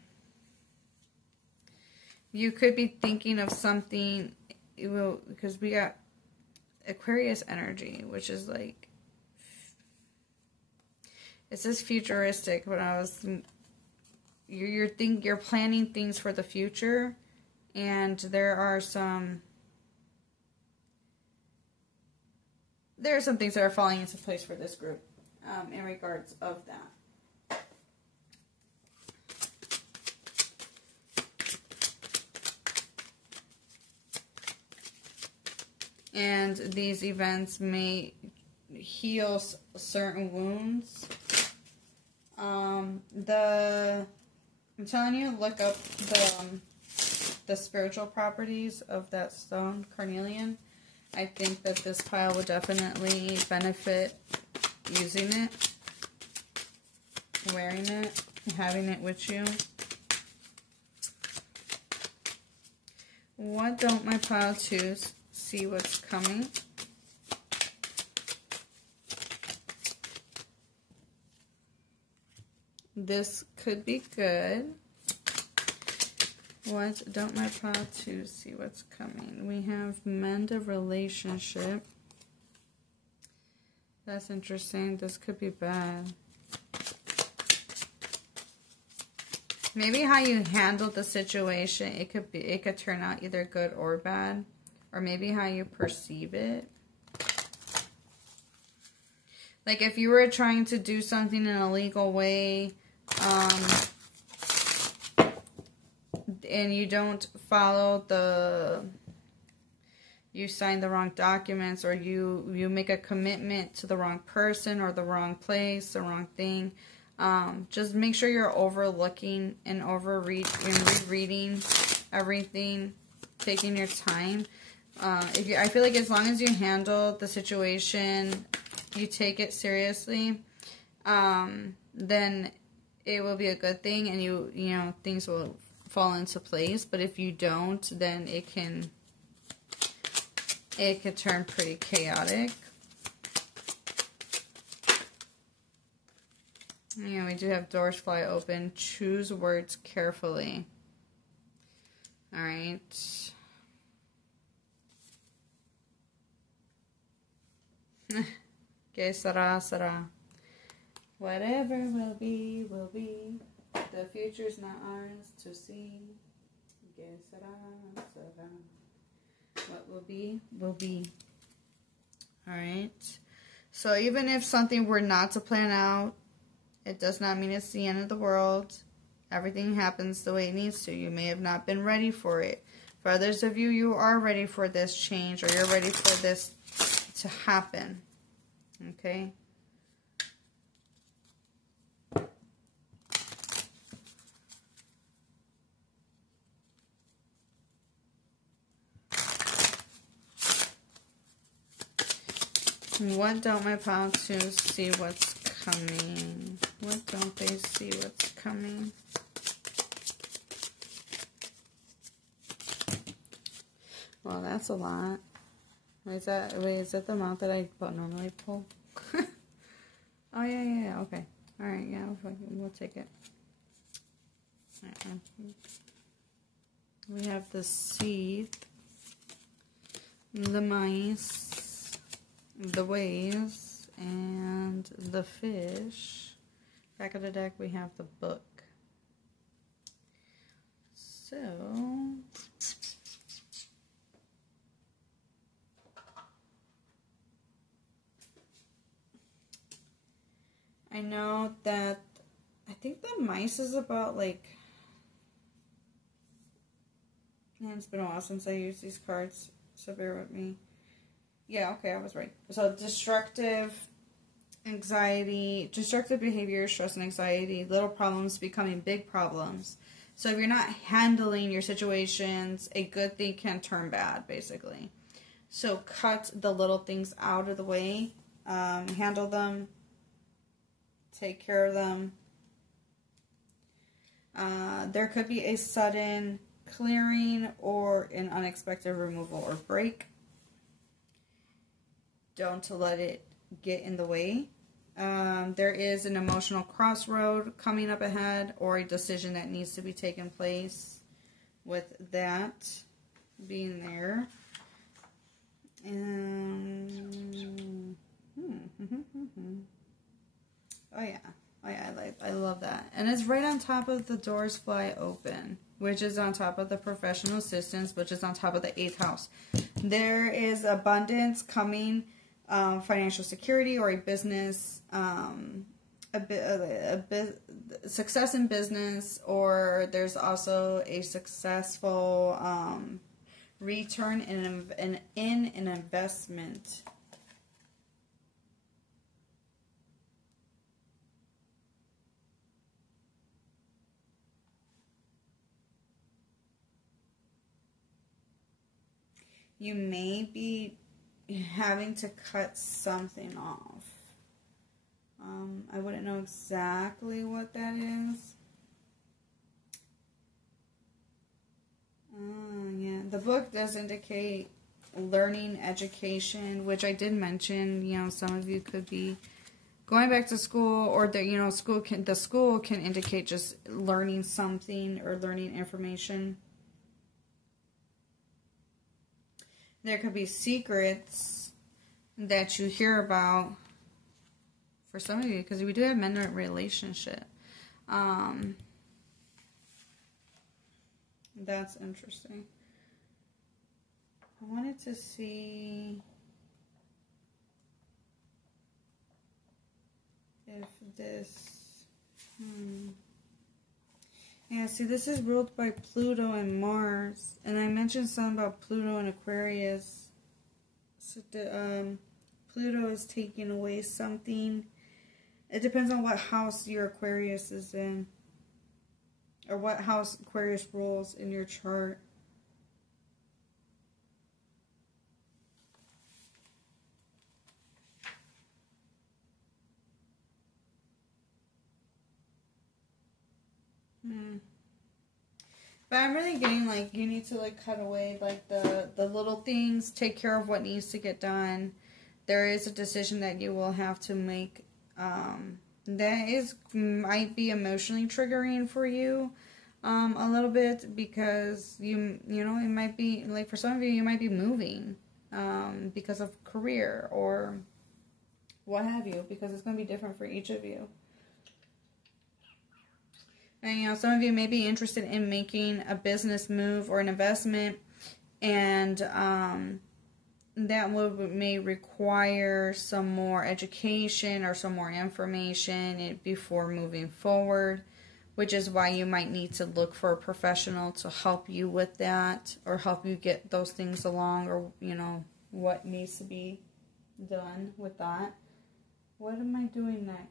you could be thinking of something, because we got Aquarius energy, which is like, it says futuristic, but you're planning things for the future, and there are some things that are falling into place for this group in regards of that. And these events may heal certain wounds. I'm telling you, look up the spiritual properties of that stone, carnelian. I think that this pile would definitely benefit using it, wearing it, having it with you. What don't my pile choose? See what's coming. This could be good. What don't my pile choose? See what's coming. We have mend a relationship. That's interesting. This could be bad. Maybe how you handled the situation, it could turn out either good or bad. Or maybe how you perceive it. Like if you were trying to do something in a legal way, and you don't follow you sign the wrong documents, or you make a commitment to the wrong person or the wrong place, the wrong thing. Just make sure you're overlooking and rereading everything, taking your time. I feel like as long as you handle the situation, you take it seriously, then it will be a good thing, and things will fall into place. But if you don't, then it can it could turn pretty chaotic. Yeah, we do have doors fly open. Choose words carefully. All right. Que sera, sera. Whatever will be, will be. The future's not ours to see. Que sera, sera. What will be, will be. All right. So even if something were not to plan out, it does not mean it's the end of the world. Everything happens the way it needs to. You may have not been ready for it. For others of you, you are ready for this change, or you're ready for this to happen. Okay? What don't my pile twos see what's coming? What don't they see what's coming? Well, that's a lot. Wait, is that the amount that I normally pull? Oh, yeah, okay. Alright, yeah, we'll take it. We have the seed, the mice, the waves, and the fish. Back of the deck, we have the book. So, I know that, I think the mice is about, like, man, it's been a while since I used these cards, so bear with me. Yeah, okay, I was right. So, destructive behavior, stress and anxiety, little problems becoming big problems. So, if you're not handling your situations, a good thing can turn bad, basically. So, cut the little things out of the way, handle them, take care of them. There could be a sudden clearing or an unexpected removal or break. Don't let it get in the way. There is an emotional crossroad coming up ahead, or a decision that needs to be taken place with that being there. Oh yeah, I love that. And it's right on top of the doors fly open, which is on top of the professional assistance, which is on top of the 8th house. There is abundance coming, financial security, or a business, success in business, or there's also a successful return in an investment. You may be having to cut something off. I wouldn't know exactly what that is. Yeah, the book does indicate learning, education, which I did mention. You know, some of you could be going back to school, or the school can indicate just learning something or learning information. There could be secrets that you hear about for some of you, because we do have men in a relationship. That's interesting. I wanted to see if this... Yeah, see, this is ruled by Pluto and Mars. And I mentioned something about Pluto and Aquarius. So Pluto is taking away something. It depends on what house your Aquarius is in, or what house Aquarius rules in your chart. But I'm really getting, like, you need to, like, cut away, like, the little things, take care of what needs to get done. There is a decision that you will have to make, that might be emotionally triggering for you, a little bit, because you know, it might be, like, for some of you, you might be moving, because of career, or what have you, because it's going to be different for each of you. And, you know, some of you may be interested in making a business move or an investment, and that may require some more education or some more information before moving forward, which is why you might need to look for a professional to help you with that, or help you get those things along, or, you know, what needs to be done with that. What am I doing next?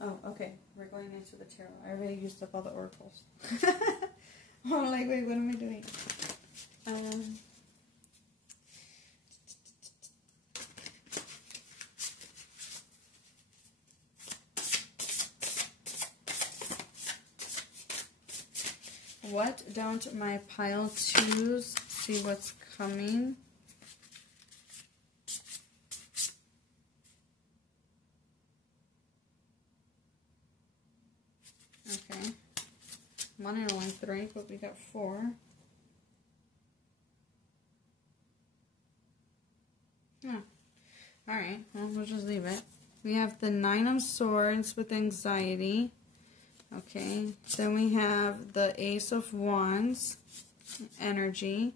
Oh, okay. We're going into the tarot. I already used up all the oracles. I'm like, wait, what am I doing? What don't my pile choose? See what's coming. Okay. One and only 3, but we got 4. Oh. Alright, well, we'll just leave it. We have the 9 of Swords with anxiety. Okay. Then we have the Ace of Wands, energy.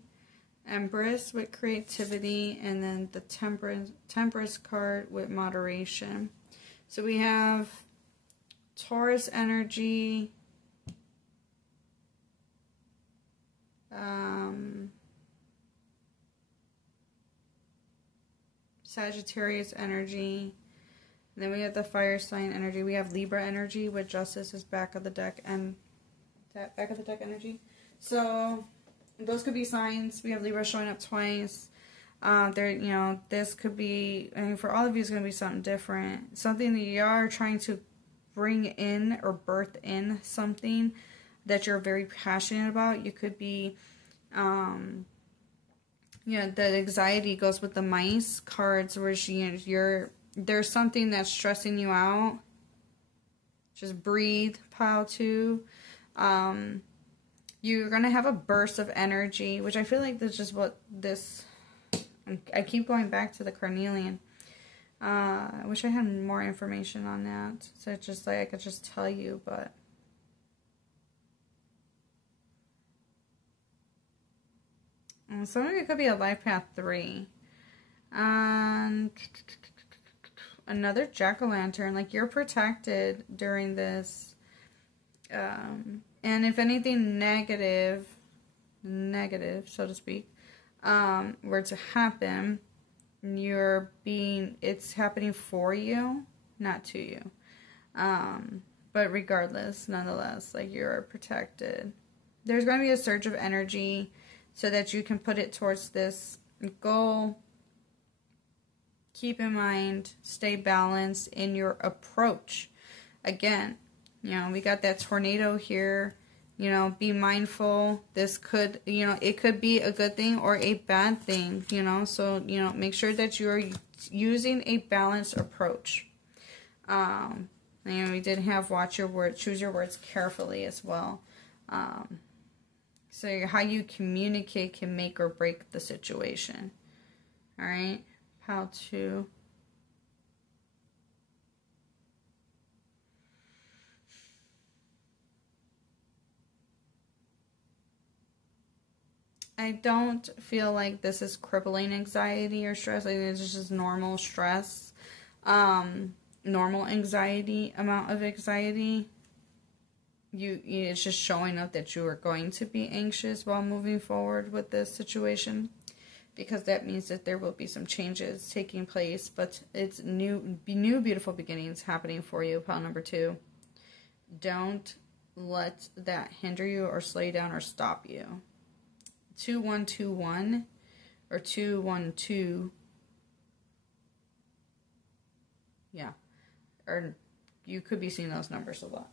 Empress with creativity. And then the Temperance card with moderation. So we have Taurus energy, Sagittarius energy, and then we have the fire sign energy. We have Libra energy with Justice is back of the deck, and that back of the deck energy. So those could be signs. We have Libra showing up twice. There, you know, this could be, I mean, for all of you, it's going to be something different. Something that you are trying to bring in or birth in something that you're very passionate about. You could be, you know, the anxiety goes with the mice cards, where there's something that's stressing you out. Just breathe, pile 2. You're going to have a burst of energy, which I feel like that's just what this, I keep going back to the carnelian. I wish I had more information on that. So it's just like I could just tell you, but some of it could be a life path 3. And another jack-o'-lantern. Like, you're protected during this. And if anything negative, so to speak, were to happen, it's happening for you, not to you. But regardless, nonetheless, like, you're protected. There's going to be a surge of energy so that you can put it towards this goal. Keep in mind, stay balanced in your approach. Again, you know, we got that tornado here. You know, be mindful. This could, you know, it could be a good thing or a bad thing, you know. So, you know, make sure that you're using a balanced approach. You know, we did have watch your words, choose your words carefully as well. So how you communicate can make or break the situation. All right, how to. I don't feel like this is crippling anxiety or stress. Like, it's just normal stress, normal anxiety, amount of anxiety. It's just showing up that you are going to be anxious while moving forward with this situation, because that means that there will be some changes taking place, but it's new beautiful beginnings happening for you. Pile number 2. Don't let that hinder you or slow you down or stop you. 2121 or 212. Yeah. Or you could be seeing those numbers a lot.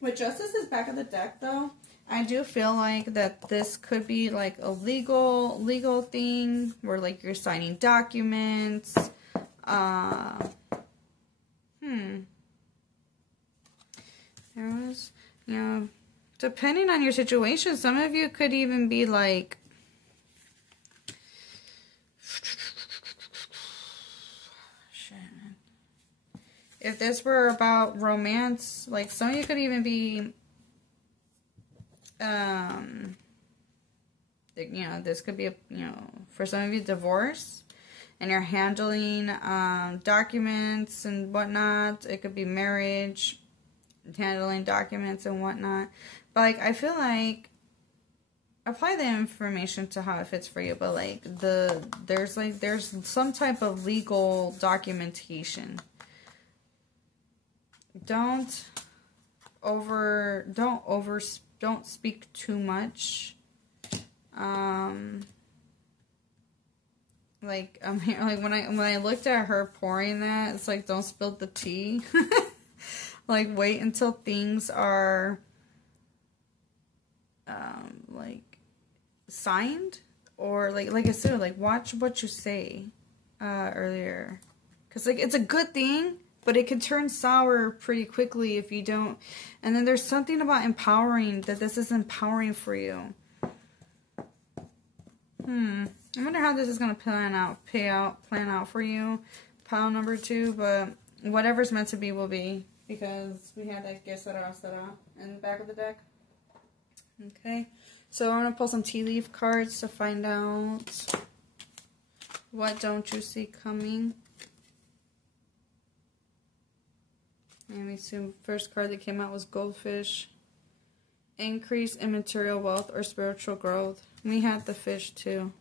With Justice is back of the deck, though, I do feel like that this could be like a legal thing where like you're signing documents. There was, you know, depending on your situation, some of you could even be like, if this were about romance, like some of you could even be, you know, this could be, for some of you, divorce, and you're handling documents and whatnot. It could be marriage, handling documents and whatnot. But like, I feel like, apply the information to how it fits for you. But like there's some type of legal documentation. Don't speak too much. Like when I looked at her pouring that, it's like, don't spill the tea. Like, wait until things are like signed, or like I said, like watch what you say earlier, because like it's a good thing, but it can turn sour pretty quickly if you don't. And then there's something about empowering, that this is empowering for you. I wonder how this is going to plan out for you, pile number 2, but whatever's meant to be will be, because we had that que sera in the back of the deck. Okay, so I'm going to pull some tea leaf cards to find out what don't you see coming. Let me see, first card that came out was Goldfish. Increase in material wealth or spiritual growth. We had the fish too,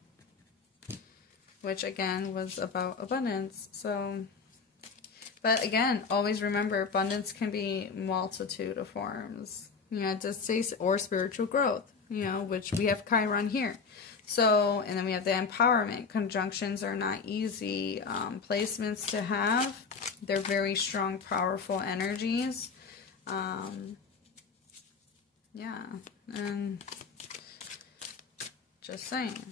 which again was about abundance. So, but again, always remember, abundance can be multitude of forms. Just say, or spiritual growth, which we have Chiron here. So, and then we have the empowerment. Conjunctions are not easy placements to have. They're very strong, powerful energies. Yeah, and just saying.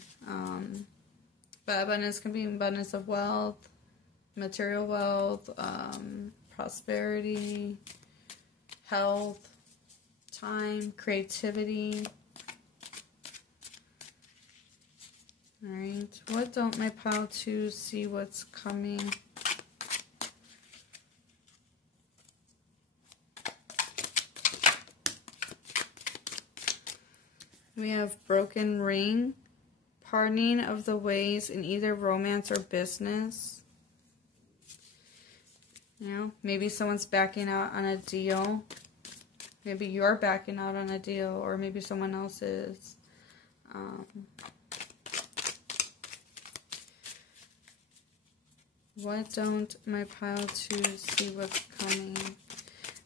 But abundance can be abundance of wealth, material wealth, prosperity, health, time, creativity. Alright, what don't my pile 2 see what's coming? We have broken ring, pardoning of the ways in either romance or business. Maybe someone's backing out on a deal. Maybe you're backing out on a deal, or maybe someone else is. What don't my pile 2 see what's coming?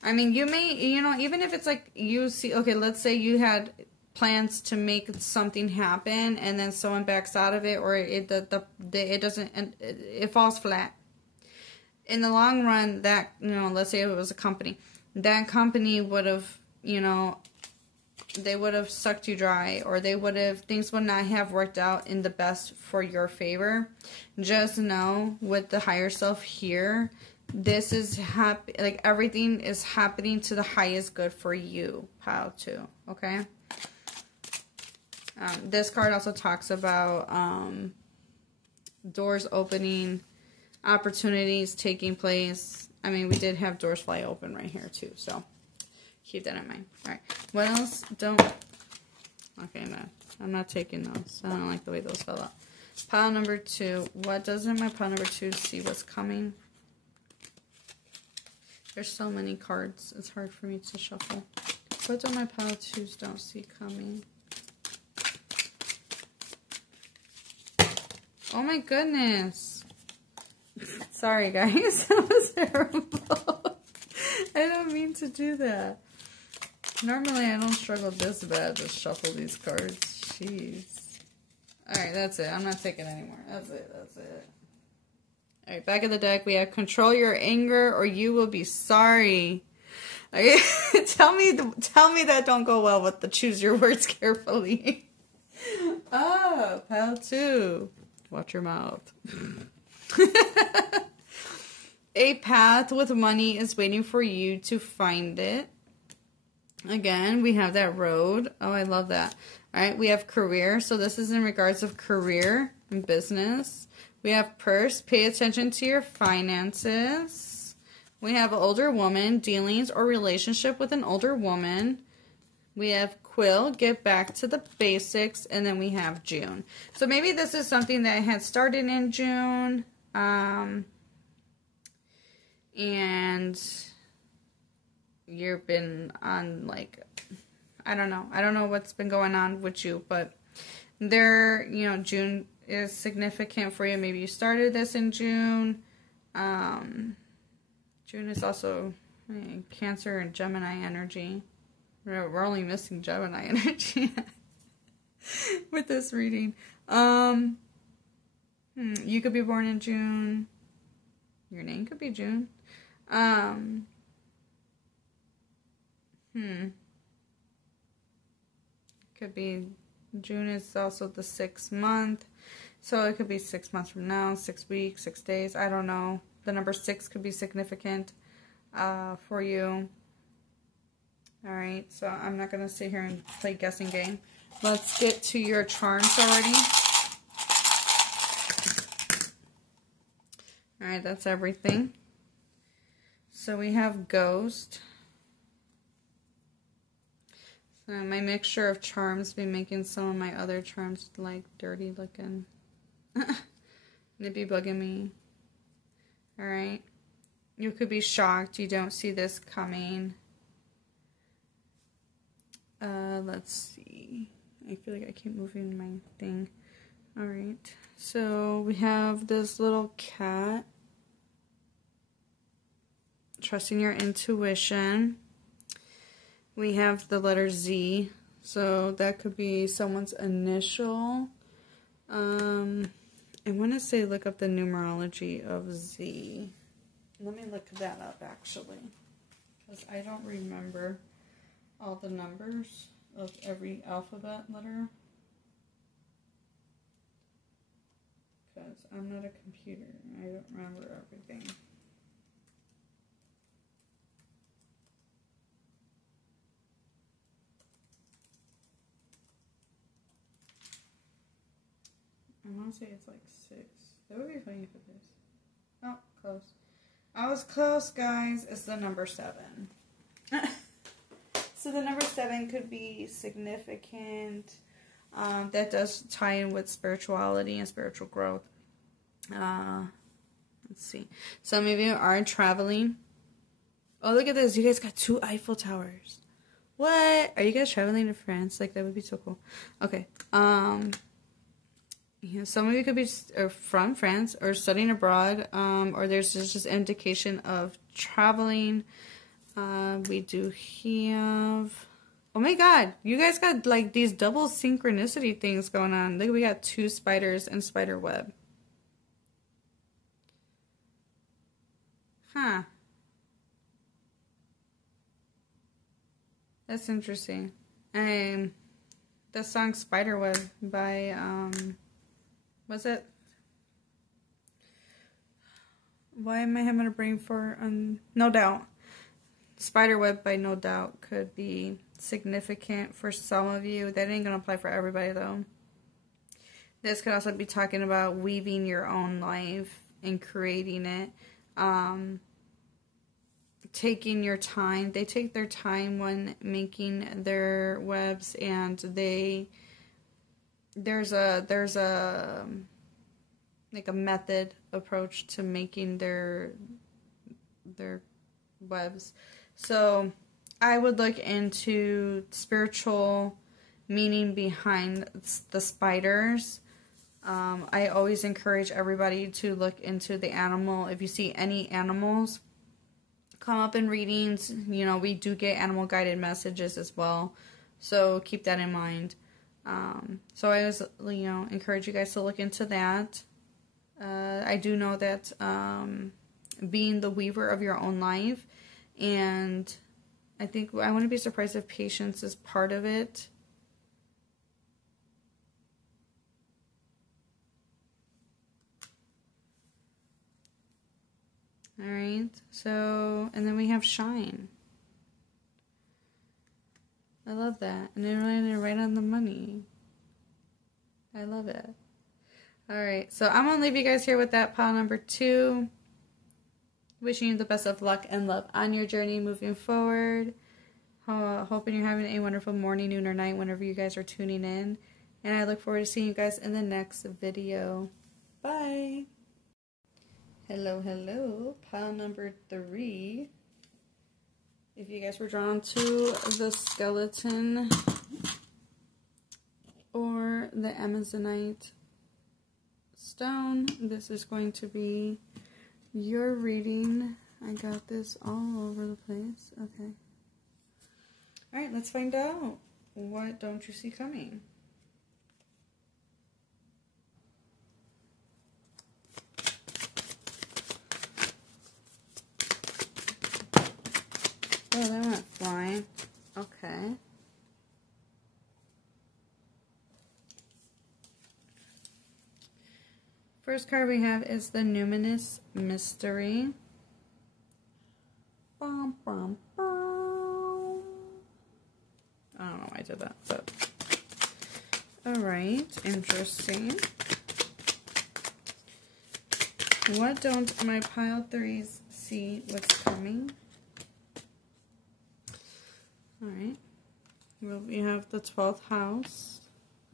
I mean, you may, even if it's like you see, okay, let's say you had plans to make something happen, and then someone backs out of it, or it doesn't, and it falls flat. In the long run, that, let's say it was a company, that company would have, they would have sucked you dry, or things would not have worked out in the best for your favor. Just know, with the higher self here, this is like everything is happening to the highest good for you, pile 2, okay? This card also talks about doors opening, opportunities taking place. I mean, we did have doors fly open right here too, so keep that in mind. All right, what else don't... Okay, no, I'm not taking those. I don't like the way those fell out. Pile number 2. What doesn't my pile number 2 see what's coming? There's so many cards. It's hard for me to shuffle. What do my pile 2s don't see coming? Oh my goodness. Sorry guys, that was terrible. I don't mean to do that. Normally I don't struggle this bad to shuffle these cards. Jeez. Alright, that's it. I'm not taking any more. That's it. All right, back of the deck, we have control your anger or you will be sorry. Okay. tell me that don't go well with the choose your words carefully. Oh, pile 2. Watch your mouth. A path with money is waiting for you to find it. Again, we have that road. Oh, I love that. All right, we have career. So this is in regards of career and business. We have purse. Pay attention to your finances. We have older woman. Dealings or relationship with an older woman. We have quill. Get back to the basics. And then we have June. So maybe this is something that had started in June. And you've been on, like, I don't know what's been going on with you, but there, you know, June is significant for you. Maybe you started this in June. June is also Cancer and Gemini energy. We're only missing Gemini energy with this reading. You could be born in June. Your name could be June. Could be June is also the 6th month. So it could be 6 months from now, 6 weeks, 6 days. I don't know. The number 6 could be significant for you. All right. So I'm not going to sit here and play guessing game. Let's get to your charms already. All right. That's everything. So we have Ghost. So my mixture of charms be making some of my other charms like dirty looking. It'd be bugging me. Alright. You could be shocked. You don't see this coming. Let's see. I feel like I keep moving my thing. Alright. So we have this little cat. Trusting your intuition. We have the letter Z. So that could be someone's initial. I want to say look up the numerology of Z. Let me look that up actually. Because I don't remember all the numbers of every alphabet letter. Because I'm not a computer. I don't remember everything. I want to say it's like 6. That would be funny if it is. Oh, close. I was close, guys. It's the number 7. So the number 7 could be significant. That does tie in with spirituality and spiritual growth. Let's see. Some of you are traveling. Oh, look at this. You guys got 2 Eiffel Towers. What? Are you guys traveling to France? Like, that would be so cool. Okay. Yeah, some of you could be from France or studying abroad, or there's just indication of traveling. We do have, oh my god, you guys got like these double synchronicity things going on. Look, we got 2 spiders and spider web. Huh. That's interesting. And the song Spiderweb by, was it? Why am I having a brain for, No Doubt. Spiderweb by No Doubt could be significant for some of you. That ain't going to apply for everybody, though. This could also be talking about weaving your own life and creating it. Taking your time. They take their time when making their webs, and there's a like a method approach to making their webs. So I would look into spiritual meaning behind the spiders. I always encourage everybody to look into the animal. If you see any animals come up in readings, you know, we do get animal guided messages as well. So keep that in mind. So I just, you know, encourage you guys to look into that. I do know that being the weaver of your own life, and I think I wouldn't be surprised if patience is part of it. All right, so, and then we have shine. I love that. And they're right on the money. I love it. All right, so I'm going to leave you guys here with that pile number 2. Wishing you the best of luck and love on your journey moving forward. Hoping you're having a wonderful morning, noon, or night whenever you guys are tuning in. And I look forward to seeing you guys in the next video. Bye. Hello, hello. Pile number 3. If you guys were drawn to the skeleton or the Amazonite stone, this is going to be your reading. I got this all over the place. Okay. Alright, let's find out. What don't you see coming? Oh, that went flying. Okay. First card we have is the Numinous Mystery. Bum, bum, bum. I don't know why I did that, but alright, interesting. What don't my pile 3s see what's coming? Alright. Well, we have the 12th house,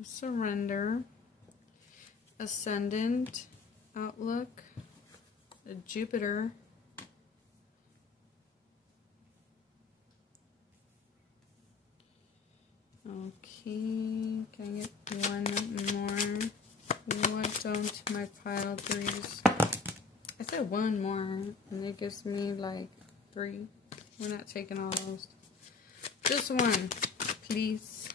surrender, ascendant, outlook, Jupiter, okay, can I get one more? What don't my pile 3s? I said one more, and it gives me like 3. We're not taking all those. Just one, please.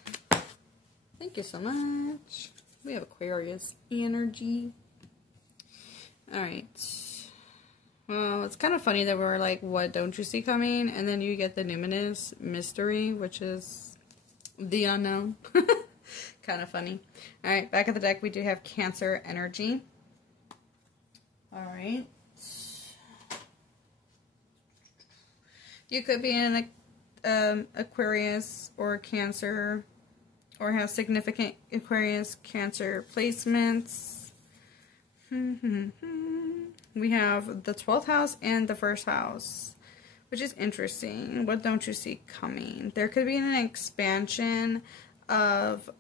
Thank you so much. We have Aquarius energy. Alright. Well, it's kind of funny that we're like, what don't you see coming? And then you get the Numinous Mystery, which is the unknown. Kind of funny. Alright, back of the deck we do have Cancer energy. Alright. You could be in Aquarius or Cancer, or have significant Aquarius Cancer placements. We have the 12th house and the 1st house, which is interesting. What don't you see coming? There could be an expansion of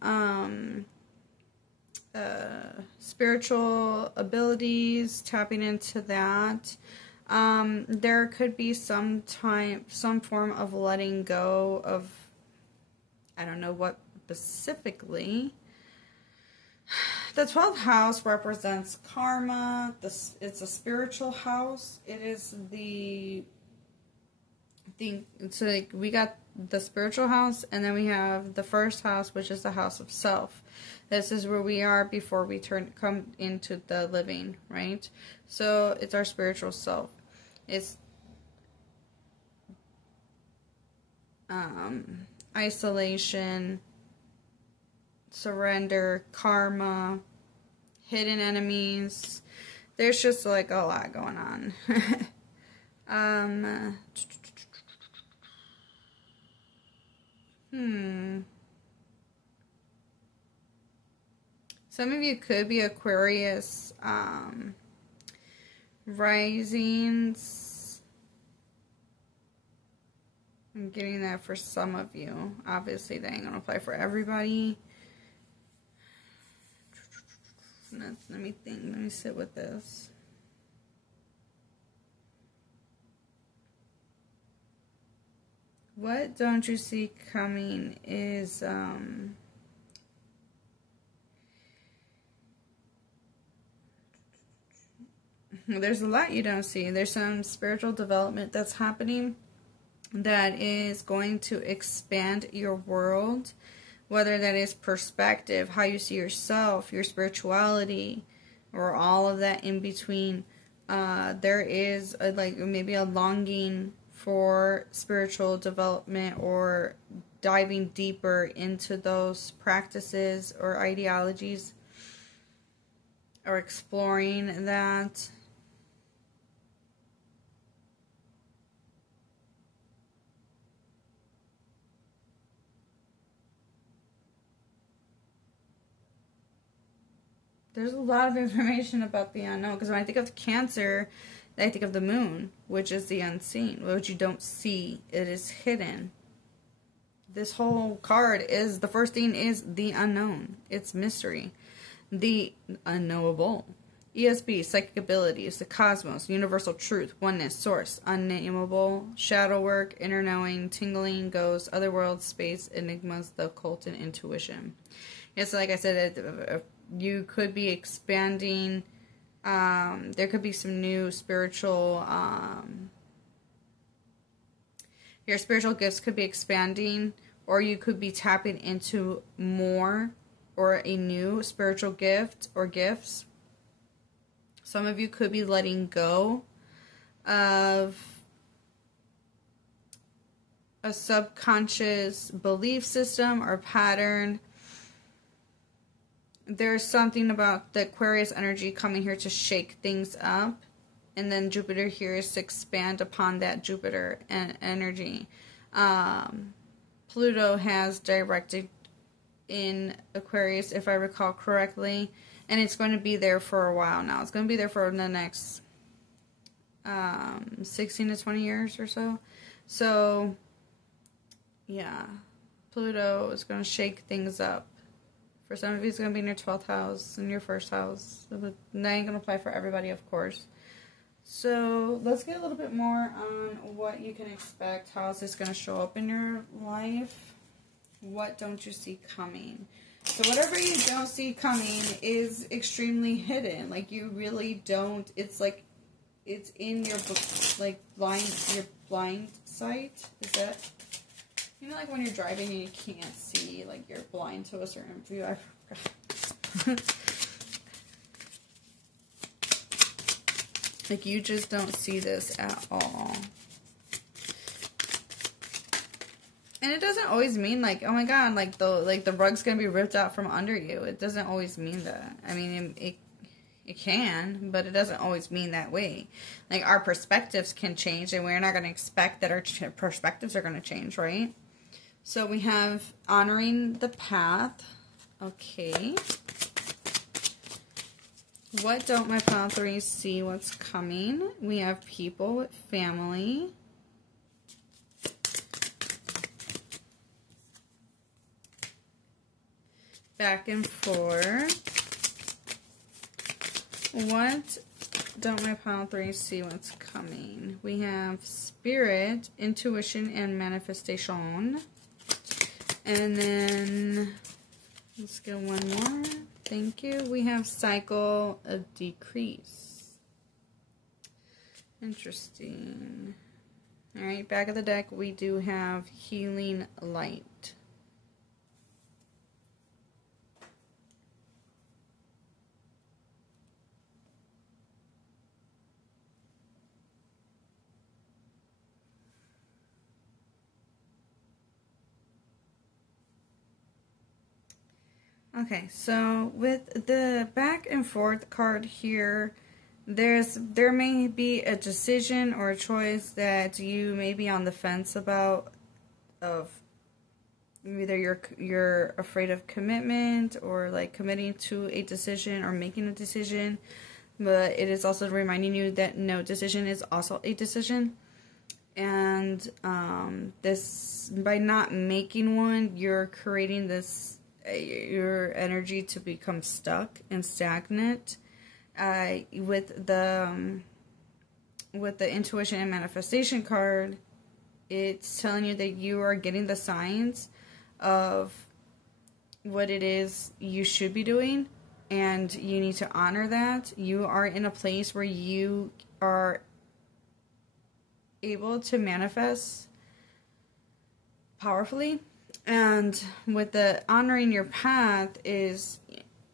spiritual abilities, tapping into that. There could be some form of letting go of, I don't know what specifically. The 12th house represents karma. It's a spiritual house. It is so like we got the spiritual house, and then we have the 1st house, which is the house of self. This is where we are before we come into the living, right? So it's our spiritual self. It's isolation, surrender, karma, hidden enemies. There's just like a lot going on. Some of you could be Aquarius risings. I'm getting that for some of you. Obviously, that ain't going to apply for everybody. Let me think. Let me sit with this. What don't you see coming is there's a lot you don't see. There's some spiritual development that's happening that is going to expand your world, whether that is perspective, how you see yourself, your spirituality, or all of that in between. There is like maybe a longing for spiritual development or diving deeper into those practices or ideologies or exploring that. There's a lot of information about the unknown, because when I think of Cancer, I think of the moon, which is the unseen, which you don't see. It is hidden. This whole card is, the first thing is the unknown. It's mystery. The unknowable. ESB, psychic abilities, the cosmos, universal truth, oneness, source, unnameable, shadow work, inner knowing, tingling, ghosts, otherworld, space, enigmas, the occult, and intuition. Yes, like I said, you could be expanding. There could be some new spiritual, your spiritual gifts could be expanding, or you could be tapping into more or a new spiritual gift or gifts. Some of you could be letting go of a subconscious belief system or pattern. There's something about the Aquarius energy coming here to shake things up. And then Jupiter here is to expand upon that Jupiter energy. Pluto has directed in Aquarius, if I recall correctly. And it's going to be there for a while now. It's going to be there for the next 16 to 20 years or so. So, yeah. Pluto is going to shake things up. For some of you, it's going to be in your 12th house, in your first house. That ain't going to apply for everybody, of course. So, let's get a little bit more on what you can expect. How is this going to show up in your life? What don't you see coming? So, whatever you don't see coming is extremely hidden. Like, you really don't. It's like, it's in your, like, your blind sight. Is that... You know, like when you're driving and you can't see, like you're blind to a certain view. I forgot. Like you just don't see this at all. And it doesn't always mean like, oh my god, like the rug's gonna be ripped out from under you. It doesn't always mean that. I mean, it can, but it doesn't always mean that way. Like our perspectives can change, and we're not gonna expect that our perspectives are gonna change, right? So we have honoring the path. Okay. What don't my pile 3s see? What's coming? We have people, family. Back and forth. What don't my pile 3s see? What's coming? We have spirit, intuition, and manifestation. And then, let's get one more. Thank you. We have cycle of decrease. Interesting. All right, back of the deck, we do have healing light. Okay, so with the back and forth card here, there may be a decision or a choice that you may be on the fence about, of either you're afraid of commitment or like committing to a decision or making a decision, but it is also reminding you that no decision is also a decision. And this, by not making one, you're creating this your energy to become stuck and stagnant. With the intuition and manifestation card, it's telling you that you are getting the signs of what it is you should be doing, and you need to honor that. You are in a place where you are able to manifest powerfully. And with the honoring your path is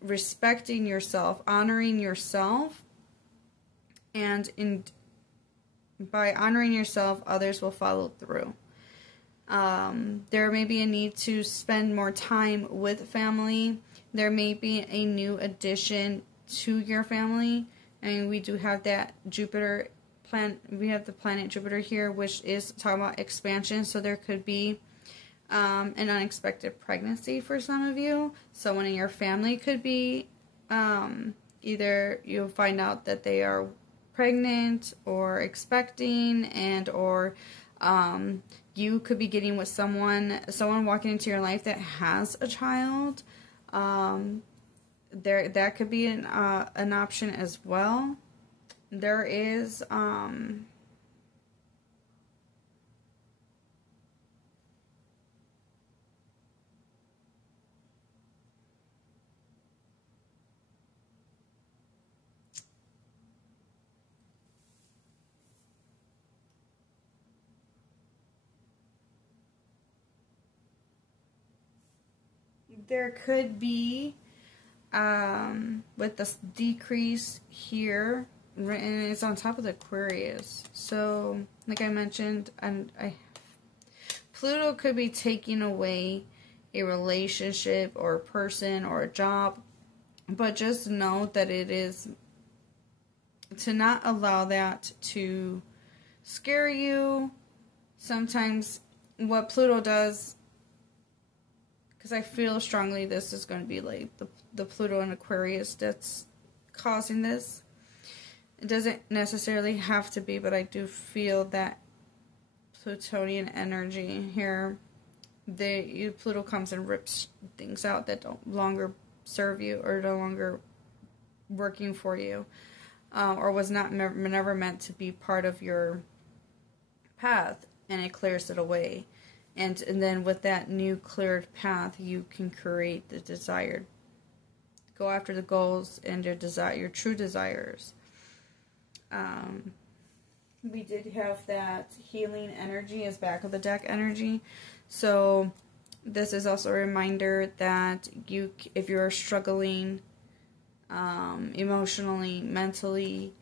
respecting yourself, honoring yourself, and by honoring yourself, others will follow through. There may be a need to spend more time with family. There may be a new addition to your family. And we do have that Jupiter planet. We have the planet Jupiter here, which is talking about expansion. So there could be an unexpected pregnancy for some of you. Someone in your family could be either you'll find out that they are pregnant or expecting, and or you could be getting with someone walking into your life that has a child. That could be an option as well. There is there could be with this decrease here, and it's on top of the Aquarius. So, like I mentioned, Pluto could be taking away a relationship or a person or a job, but just know that it is to not allow that to scare you. Sometimes what Pluto does, because I feel strongly this is going to be like the Pluto and Aquarius that's causing this. It doesn't necessarily have to be, but I do feel that Plutonian energy here, Pluto comes and rips things out that don't longer serve you or no longer working for you, or was never meant to be part of your path, and it clears it away. And then with that new cleared path, you can create the desired. Go after the goals and your true desires. We did have that healing energy as back of the deck energy. So this is also a reminder that if you're struggling emotionally, mentally,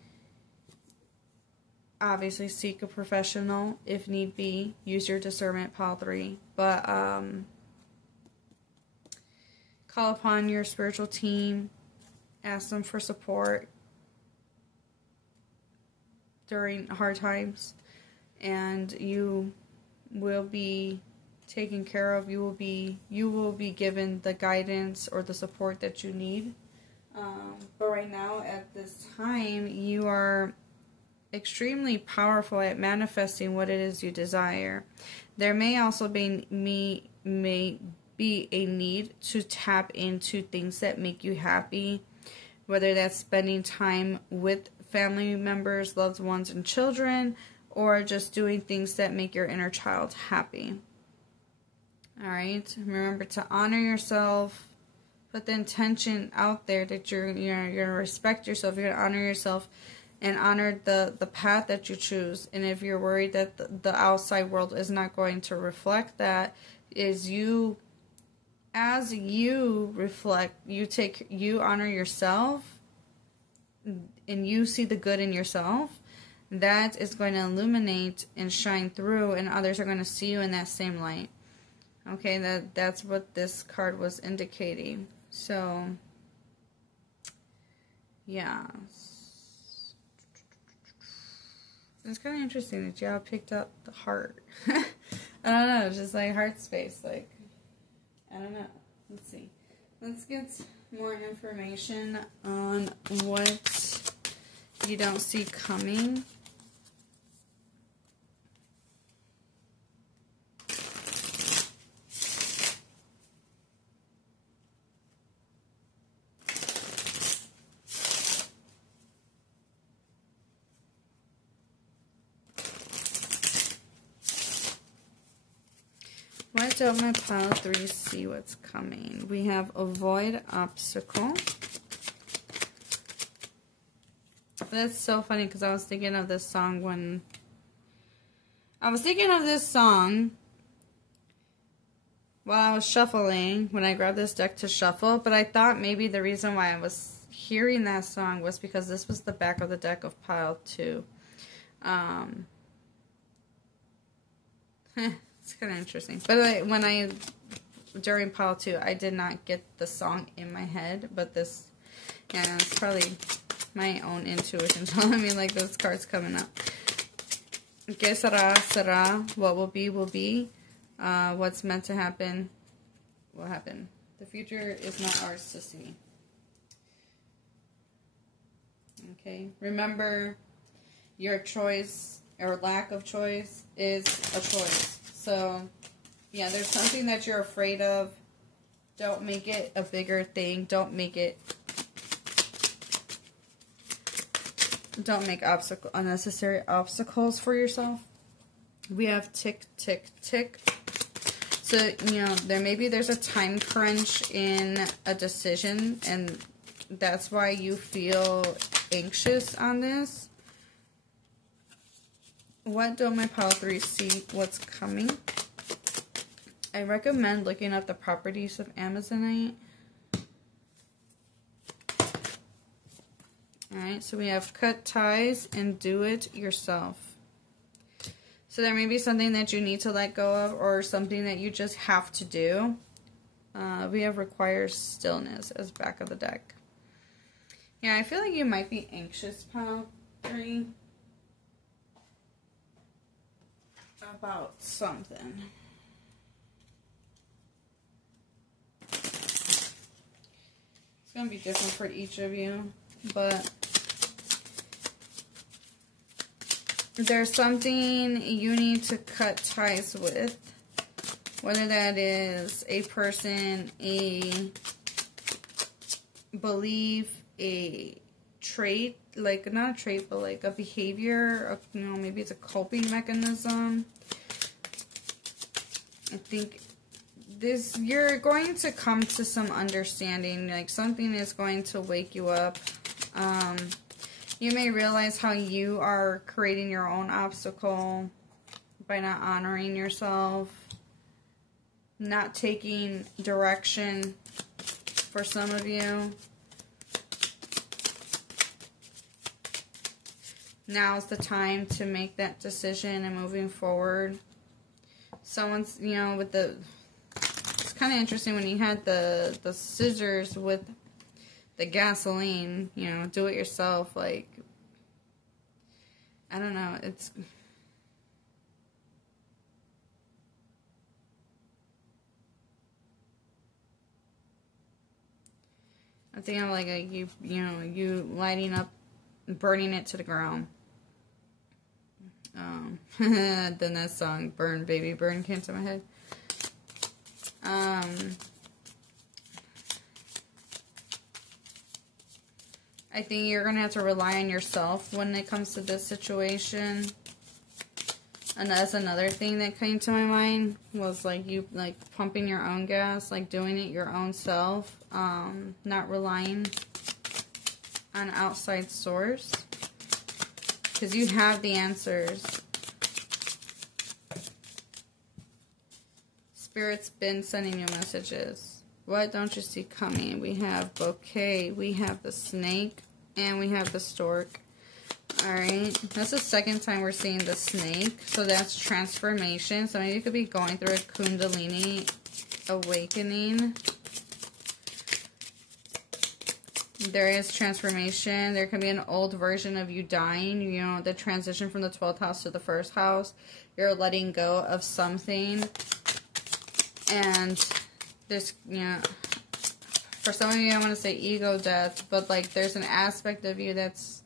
obviously seek a professional if need be. Use your discernment, pile 3. But call upon your spiritual team. Ask them for support during hard times. And you will be taken care of. You will be given the guidance or the support that you need. But right now, at this time, you are extremely powerful at manifesting what it is you desire. There may also be a need to tap into things that make you happy, whether that's spending time with family members, loved ones, and children, or just doing things that make your inner child happy. Alright, remember to honor yourself. Put the intention out there that you're going to respect yourself, you're going to honor yourself, and honor the path that you choose. And if you're worried that the outside world is not going to reflect that, as you reflect, you honor yourself, and you see the good in yourself, that is going to illuminate and shine through, and others are going to see you in that same light. Okay, that's what this card was indicating. So, yeah. It's kind of interesting that y'all picked up the heart. I don't know, it's just like heart space. Like, I don't know. Let's see. Let's get more information on what you don't see coming. Why don't my pile 3 see what's coming? We have avoid obstacle. That's so funny because I was thinking of this song when... I was thinking of this song while I was shuffling, when I grabbed this deck to shuffle, but I thought maybe the reason why I was hearing that song was because this was the back of the deck of pile 2. It's kind of interesting. But during pile 2, I did not get the song in my head, but this, yeah, it's probably my own intuition telling me, like, this card's coming up. Que será, será. What will be. What's meant to happen will happen. The future is not ours to see. Okay. Remember, your choice or lack of choice is a choice. So, yeah, there's something that you're afraid of. Don't make it a bigger thing. Don't make unnecessary obstacles for yourself. We have tick, tick, tick. So, you know, there's a time crunch in a decision, and that's why you feel anxious on this. What don't my pile 3 see what's coming? I recommend looking up the properties of Amazonite. Alright, so we have cut ties and do it yourself. So there may be something that you need to let go of or something that you just have to do. We have requires stillness as back of the deck. Yeah, I feel like you might be anxious, pile 3. About something. It's going to be different for each of you, but there's something you need to cut ties with, whether that is a person, a belief, a trait, like not a trait, but like a behavior, you know, maybe it's a coping mechanism. I think you're going to come to some understanding, like something is going to wake you up. You may realize how you are creating your own obstacle by not honoring yourself, not taking direction for some of you. Now's the time to make that decision and moving forward. Someone's, you know, with the... It's kind of interesting when you had the scissors with the gasoline, you know, do it yourself, like, I don't know, it's, I'm thinking of like you lighting up and burning it to the ground. Then that song, Burn Baby Burn, came to my head. I think you're going to have to rely on yourself when it comes to this situation. And that's another thing that came to my mind, was like you like pumping your own gas, like doing it your own self, not relying on outside source, because you have the answers. Spirit's been sending you messages. What don't you see coming? We have bouquet, we have the snake, and we have the stork. Alright, that's the second time we're seeing the snake, so that's transformation. So maybe you could be going through a Kundalini awakening. There is transformation. There can be an old version of you dying, you know, the transition from the 12th house to the 1st house. You're letting go of something. And this, you know, for some of you I want to say ego death, but like there's an aspect of you that's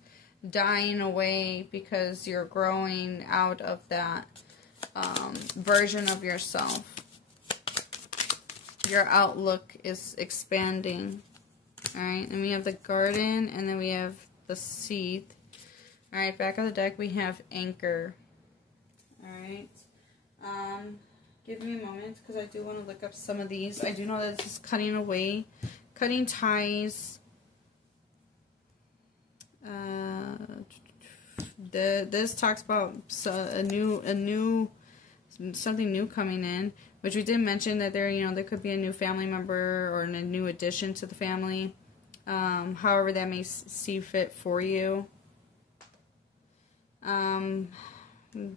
dying away because you're growing out of that version of yourself. Your outlook is expanding. Alright, and we have the garden, and then we have the seed. Alright, back of the deck we have anchor. Alright. Give me a moment, because I do want to look up some of these. I do know that this is cutting away, cutting ties. This talks about something new coming in. which we did mention that there could be a new family member or a new addition to the family. However that may see fit for you.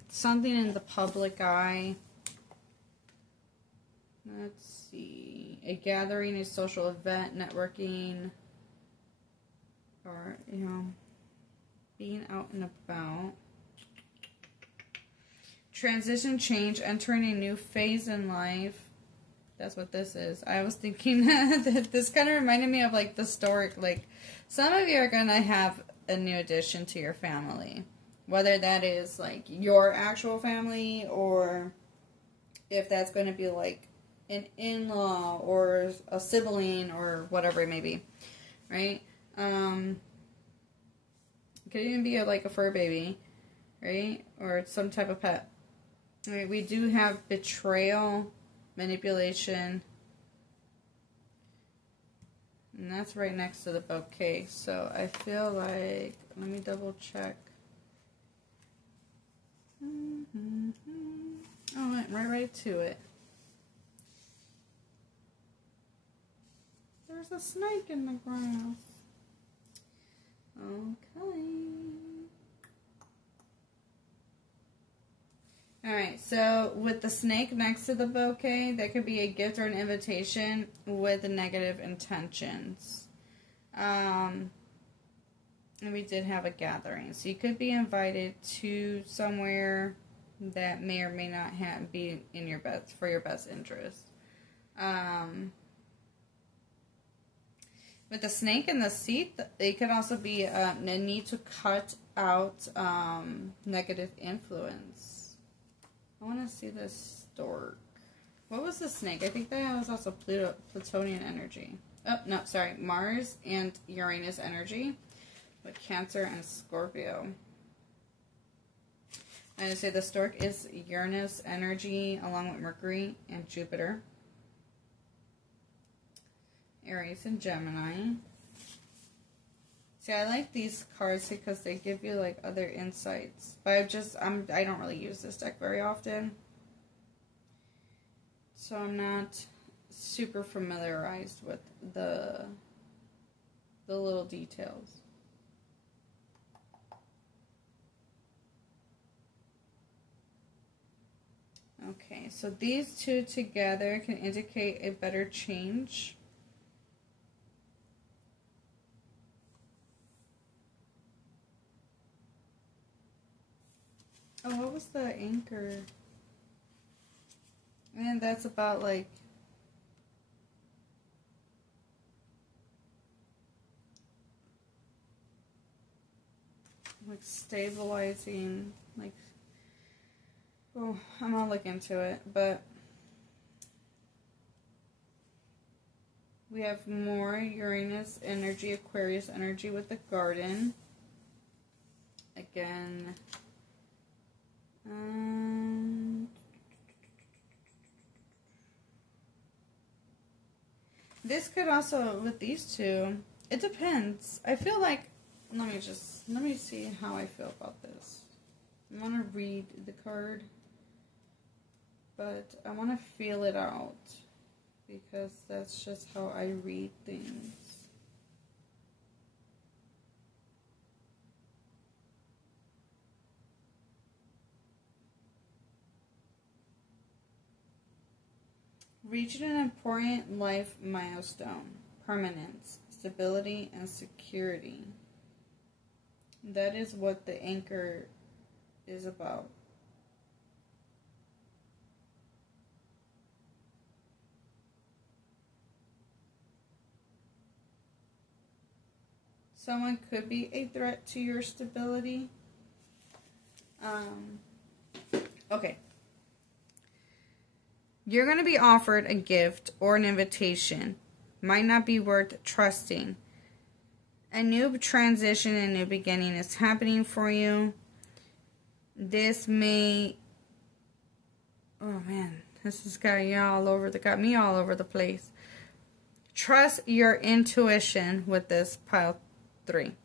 Something in the public eye. Let's see. A gathering, a social event, networking, or, being out and about. Transition, change, entering a new phase in life. That's what this is. I was thinking that this kind of reminded me of, like, the stork. Like, some of you are going to have a new addition to your family. Whether that is, like, your actual family, or if that's going to be, like, an in-law or a sibling or whatever it may be. Right? It could even be, like, a fur baby. Right? Or some type of pet. Right? We do have betrayal, manipulation. And that's right next to the bouquet. So I feel like, let me double check. Oh, I went right to it. There's a snake in the grass. Okay. Alright, so with the snake next to the bouquet, that could be a gift or an invitation with negative intentions. And we did have a gathering. So you could be invited to somewhere that may or may not be in your for your best interest. With the snake in the seat, it could also be a need to cut out negative influence. I want to see this stork. What was the snake? I think that was also Plutonian energy. Oh, no, sorry. Mars and Uranus energy with Cancer and Scorpio. And I say the stork is Uranus energy along with Mercury and Jupiter. Aries and Gemini. See, I like these cards because they give you like other insights. But I don't really use this deck very often. So I'm not super familiarized with the little details. Okay, so these two together can indicate a better change. Oh, what was the anchor? And that's about like stabilizing, like, oh, I'm gonna look into it, but we have more Uranus energy, Aquarius energy with the garden. Again, this could also, with these two, it depends. I feel like, let me see how I feel about this. I want to read the card, but I want to feel it out, because that's just how I read things. Reaching an important life milestone, permanence, stability, and security. That is what the anchor is about. Someone could be a threat to your stability. Okay. You're going to be offered a gift or an invitation. Might not be worth trusting. A new transition and new beginning is happening for you. This may... Oh man, this has got me all over the place. Trust your intuition with this pile 3.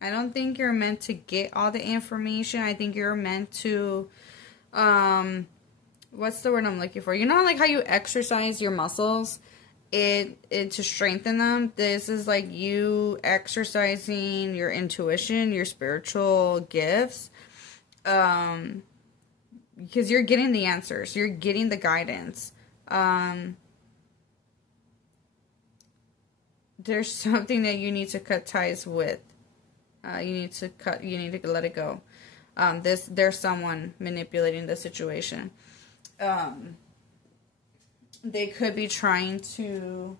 I don't think you're meant to get all the information. I think you're meant to what's the word I'm looking for? You know, like how you exercise your muscles, it to strengthen them. This is like you exercising your intuition, your spiritual gifts, because you're getting the answers, you're getting the guidance. There's something that you need to cut ties with. You need to let it go. There's someone manipulating the situation. They could be trying to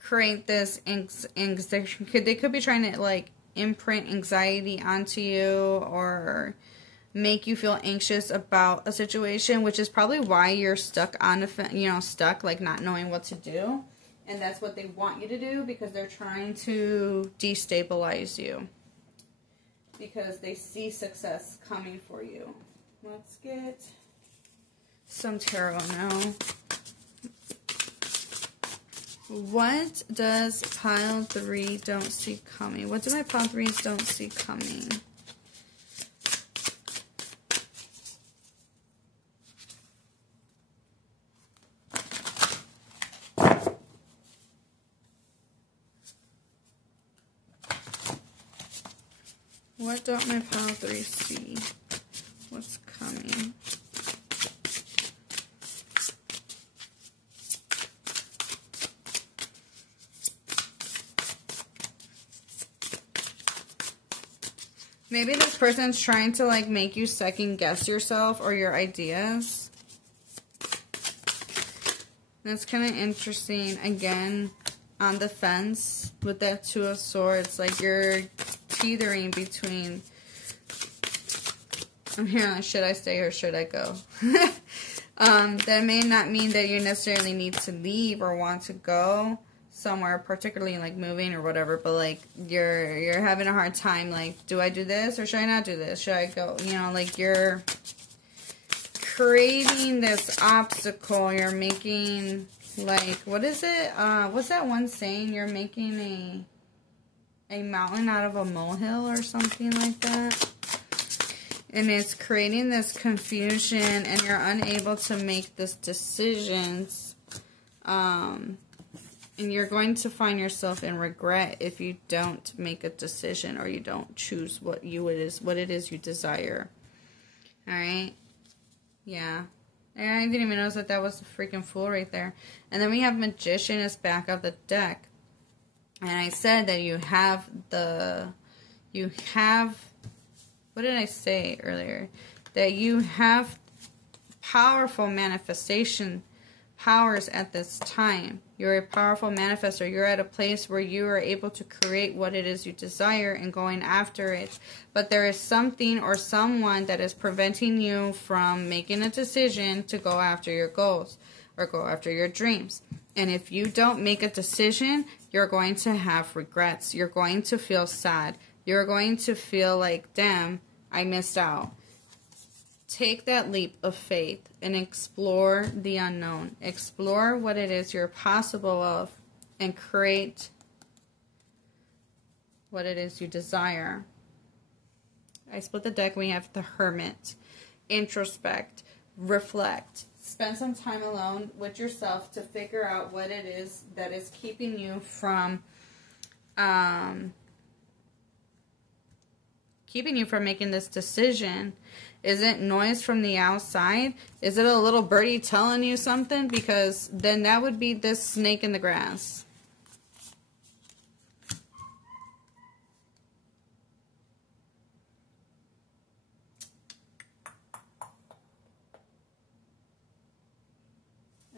create this they could be trying to like imprint anxiety onto you or make you feel anxious about a situation, which is probably why you're stuck on stuck like not knowing what to do. And that's what they want you to do, because they're trying to destabilize you, because they see success coming for you. Let's get some tarot now. What does pile 3 don't see coming? What do my pile 3s don't see coming? What don't my pile 3 see? What's coming? Maybe this person's trying to like make you second guess yourself or your ideas. That's kind of interesting. Again, on the fence with that 2 of Swords, like you're teetering between, I'm hearing like, should I stay or should I go? That may not mean that you necessarily need to leave or want to go somewhere, particularly like moving or whatever, but like you're having a hard time, like, do I do this or should I not do this? Should I go? You know, like you're creating this obstacle. You're making, like, what is it? What's that one saying? You're making a mountain out of a molehill or something like that. And it's creating this confusion, and you're unable to make this decisions. And you're going to find yourself in regret if you don't make a decision or you don't choose what it is you desire. All right? Yeah. And I didn't even notice that was the freaking Fool right there. And then we have Magician as back of the deck. And I said that what did I say earlier? That you have powerful manifestation powers at this time. You're a powerful manifestor. You're at a place where you are able to create what it is you desire and going after it. But there is something or someone that is preventing you from making a decision to go after your goals or go after your dreams. And if you don't make a decision, you're going to have regrets. You're going to feel sad. You're going to feel like, damn, I missed out. Take that leap of faith and explore the unknown. Explore what it is you're possible of and create what it is you desire. I split the deck. We have the Hermit. Introspect. Reflect. Spend some time alone with yourself to figure out what it is that is keeping you from making this decision. Is it noise from the outside? Is it a little birdie telling you something? Because then that would be this snake in the grass.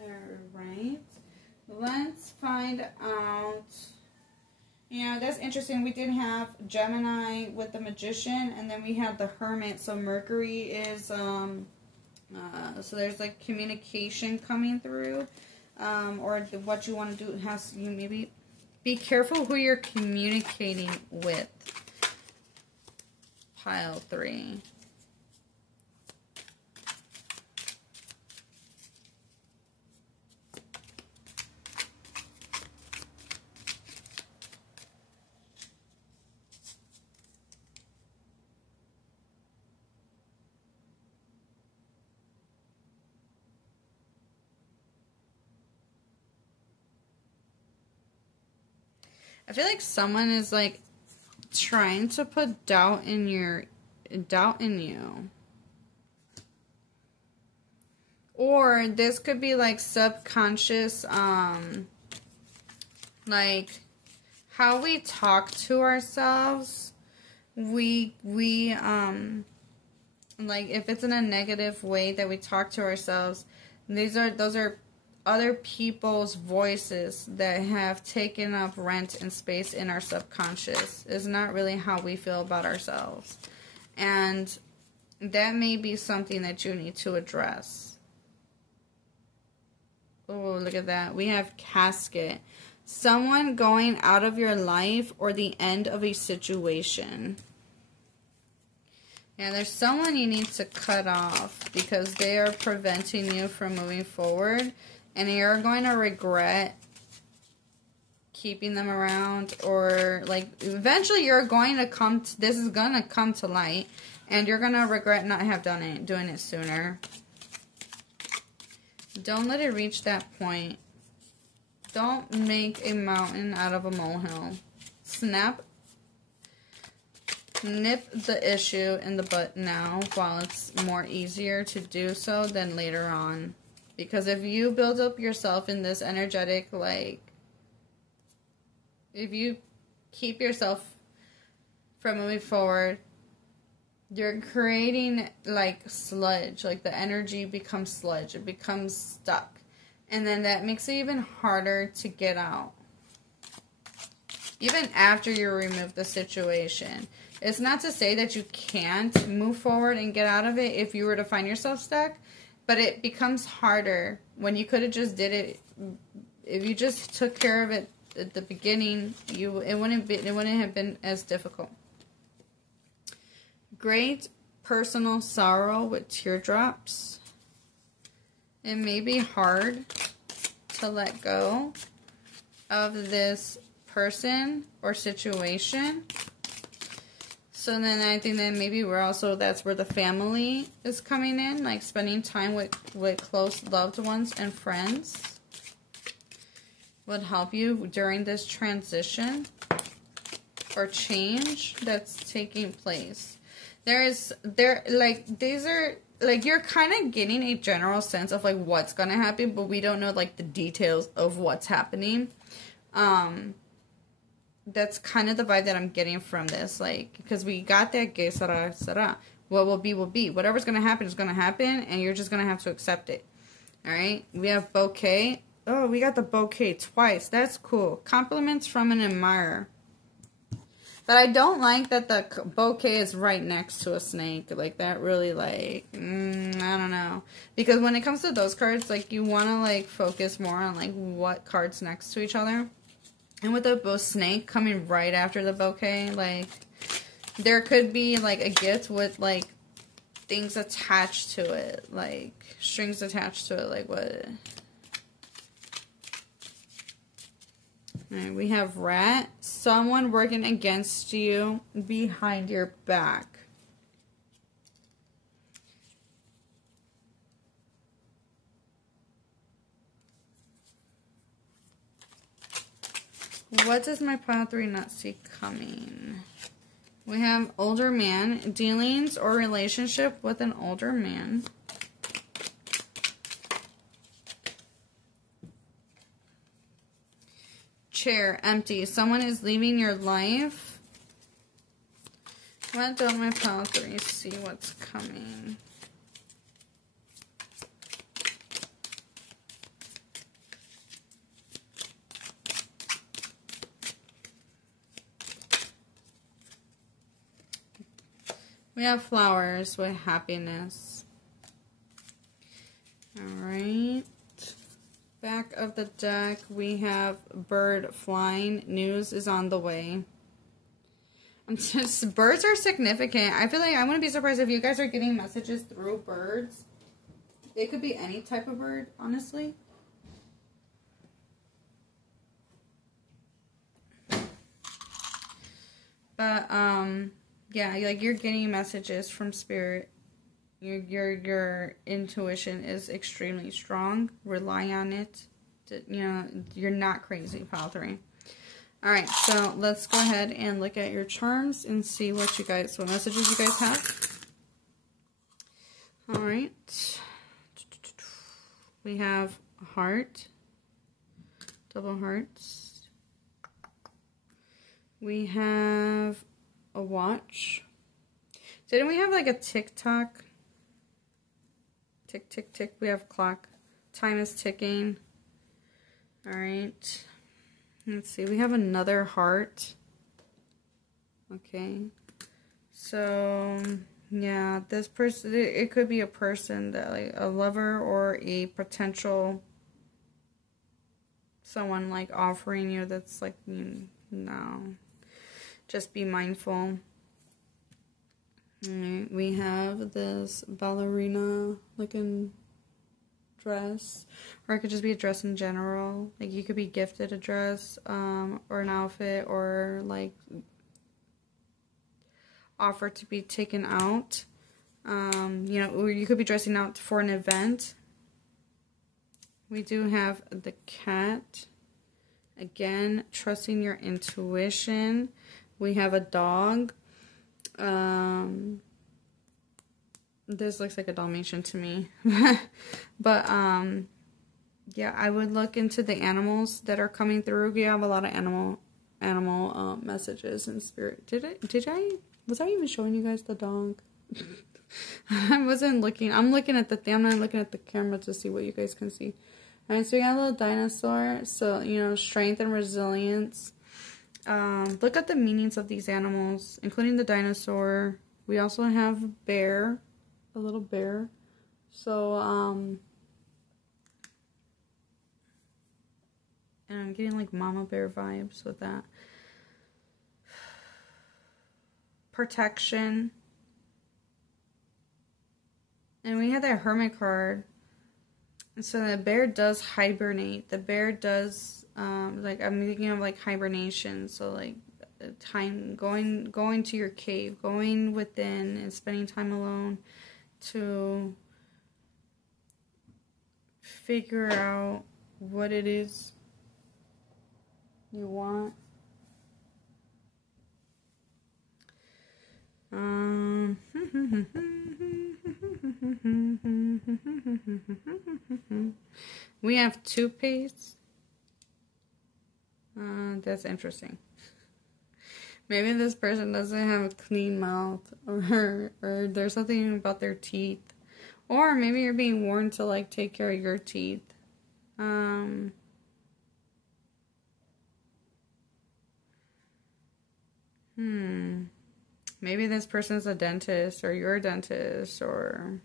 Alright. Let's find out. Yeah, that's interesting. We did have Gemini with the Magician, and then we have the Hermit. So Mercury is, so there's like communication coming through, or what you want to do has you maybe be careful who you're communicating with. Pile 3. I feel like someone is like trying to put doubt in you. Or this could be like subconscious, like how we talk to ourselves. Like if it's in a negative way that we talk to ourselves, those are other people's voices that have taken up rent and space in our subconscious. It's not really how we feel about ourselves. And that may be something that you need to address. Oh, look at that. We have casket. Someone going out of your life or the end of a situation. Yeah, there's someone you need to cut off because they are preventing you from moving forward. And you're going to regret keeping them around. Or, like, eventually you're going to come to, this is going to come to light. And you're going to regret not have doing it sooner. Don't let it reach that point. Don't make a mountain out of a molehill. Nip the issue in the butt now while it's more easier to do so than later on. Because if you build up yourself in this energetic, like, if you keep yourself from moving forward, you're creating, like, sludge. Like, the energy becomes sludge. It becomes stuck. And then that makes it even harder to get out. Even after you remove the situation. It's not to say that you can't move forward and get out of it if you were to find yourself stuck. But it becomes harder when you could have just did it. If you just took care of it at the beginning, it wouldn't have been as difficult. Great personal sorrow with teardrops. It may be hard to let go of this person or situation. So then I think that maybe that's where the family is coming in, like spending time with close loved ones and friends would help you during this transition or change that's taking place. These are, like, you're kind of getting a general sense of, like, what's going to happen, but we don't know, like, the details of what's happening. That's kind of the vibe that I'm getting from this, like, because we got that que será. What will be, will be. Whatever's going to happen is going to happen, and you're just going to have to accept it. All right? We have bouquet. Oh, we got the bouquet twice. That's cool. Compliments from an admirer. But I don't like that the bouquet is right next to a snake. Like, that really, like, I don't know. Because when it comes to those cards, like, you want to, like, focus more on, like, what cards next to each other. And with the snake coming right after the bouquet, like, there could be, like, a gift with, like, things attached to it. Like, strings attached to it. Like, what? Alright, we have rat. Someone working against you behind your back. What does my pile 3 not see coming? We have older man. Dealings or relationship with an older man. Chair, empty. Someone is leaving your life. What don't my pile 3 see what's coming? We have flowers with happiness. Alright. Back of the deck, we have bird flying. News is on the way. Birds are significant. I feel like I wouldn't be surprised if you guys are getting messages through birds. It could be any type of bird, honestly. But, yeah, like, you're getting messages from spirit. Your intuition is extremely strong. Rely on it. You know, you're not crazy, pile 3. Alright, so let's go ahead and look at your charms and see what messages you guys have. Alright. We have a heart. Double hearts. We have a watch. Didn't we have like a tick-tock? Tick, tick, tick. We have a clock. Time is ticking. Alright. Let's see. We have another heart. Okay. So, yeah. This person, it could be a person that, like, a lover or a potential someone, like, offering you that's, like, no. Just be mindful. Alright. We have this ballerina looking dress, or it could just be a dress in general. Like, you could be gifted a dress or an outfit, or like offered to be taken out, you know, or you could be dressing out for an event. We do have the cat again, trusting your intuition. We have a dog. This looks like a Dalmatian to me. But, yeah, I would look into the animals that are coming through. We have a lot of animal messages in spirit. Was I even showing you guys the dog? I wasn't looking. I'm looking at I'm not looking at the camera to see what you guys can see. Alright, so we got a little dinosaur. So, you know, strength and resilience. Look at the meanings of these animals, including the dinosaur. We also have bear. A little bear. So, and I'm getting like mama bear vibes with that. Protection. And we had that hermit card. And so the bear does hibernate. The bear does, like, I'm thinking of like hibernation. So like time, going to your cave, going within and spending time alone to figure out what it is you want. We have toothpaste. That's interesting. Maybe this person doesn't have a clean mouth, or there's something about their teeth. Or maybe you're being warned to, like, take care of your teeth. Maybe this person's a dentist, or you're a dentist, or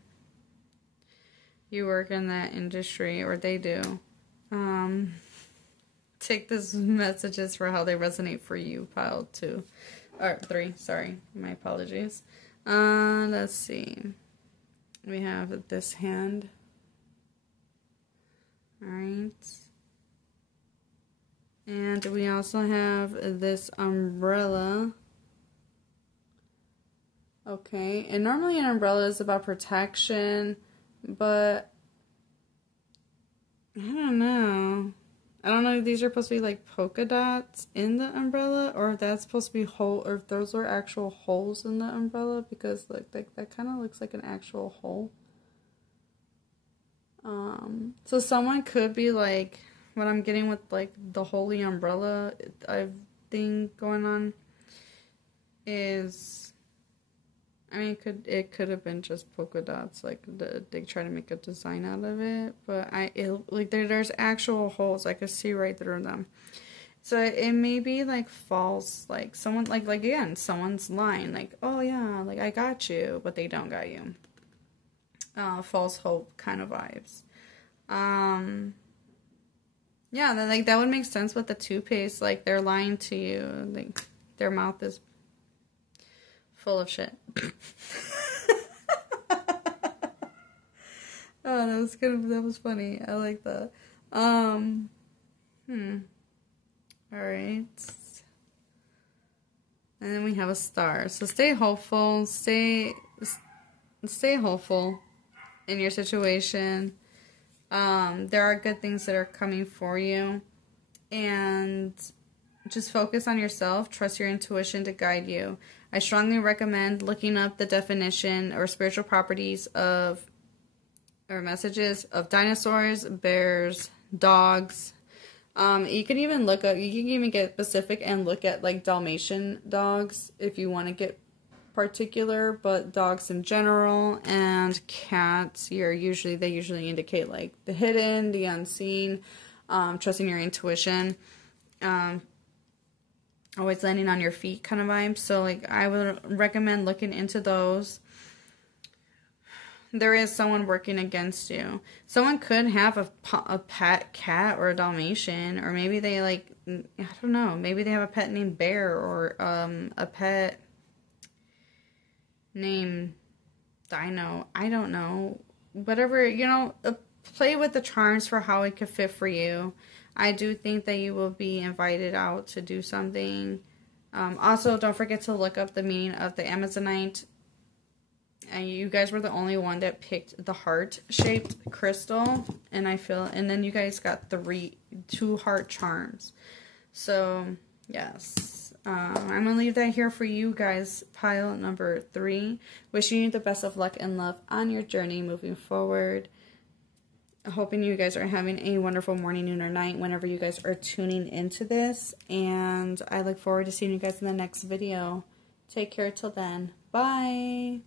you work in that industry, or they do. Take these messages for how they resonate for you, pile 2. Or 3, sorry. My apologies. Let's see. We have this hand. Alright. And we also have this umbrella. Okay. And normally an umbrella is about protection, but I don't know. I don't know if these are supposed to be like polka dots in the umbrella, or if that's supposed to be or if those are actual holes in the umbrella, because like that kind of looks like an actual hole. So someone could be like, what I'm getting with like the holy umbrella thing going on is, I mean, it could have been just polka dots, like they try to make a design out of it, but like there's actual holes. I could see right through them. So it may be like false, like someone like again, someone's lying, like, oh yeah, like I got you, but they don't got you. False hope kind of vibes. Yeah, like that would make sense with the toothpaste. Like they're lying to you. Like their mouth is full of shit. Oh, that was funny. I like that. Alright. And then we have a star. So stay hopeful. Stay hopeful in your situation. There are good things that are coming for you. And just focus on yourself. Trust your intuition to guide you. I strongly recommend looking up the definition or spiritual properties of, or messages of dinosaurs, bears, dogs. You can even look up, you can even get specific and look at like Dalmatian dogs if you want to get particular, but dogs in general and cats, they usually indicate like the hidden, the unseen, trusting your intuition, always landing on your feet kind of vibe. So like I would recommend looking into those. There is someone working against you. Someone could have a pet cat or a Dalmatian, or maybe they like, I don't know, maybe they have a pet named Bear, or a pet named Dino. I don't know. Whatever, you know, play with the charms for how it could fit for you. I do think that you will be invited out to do something. Also, don't forget to look up the meaning of the Amazonite. And you guys were the only one that picked the heart-shaped crystal, and then you guys got 2 heart charms. So yes, I'm gonna leave that here for you guys. Pile number 3. Wishing you the best of luck and love on your journey moving forward. Hoping you guys are having a wonderful morning, noon, or night whenever you guys are tuning into this, and I look forward to seeing you guys in the next video. Take care till then. Bye.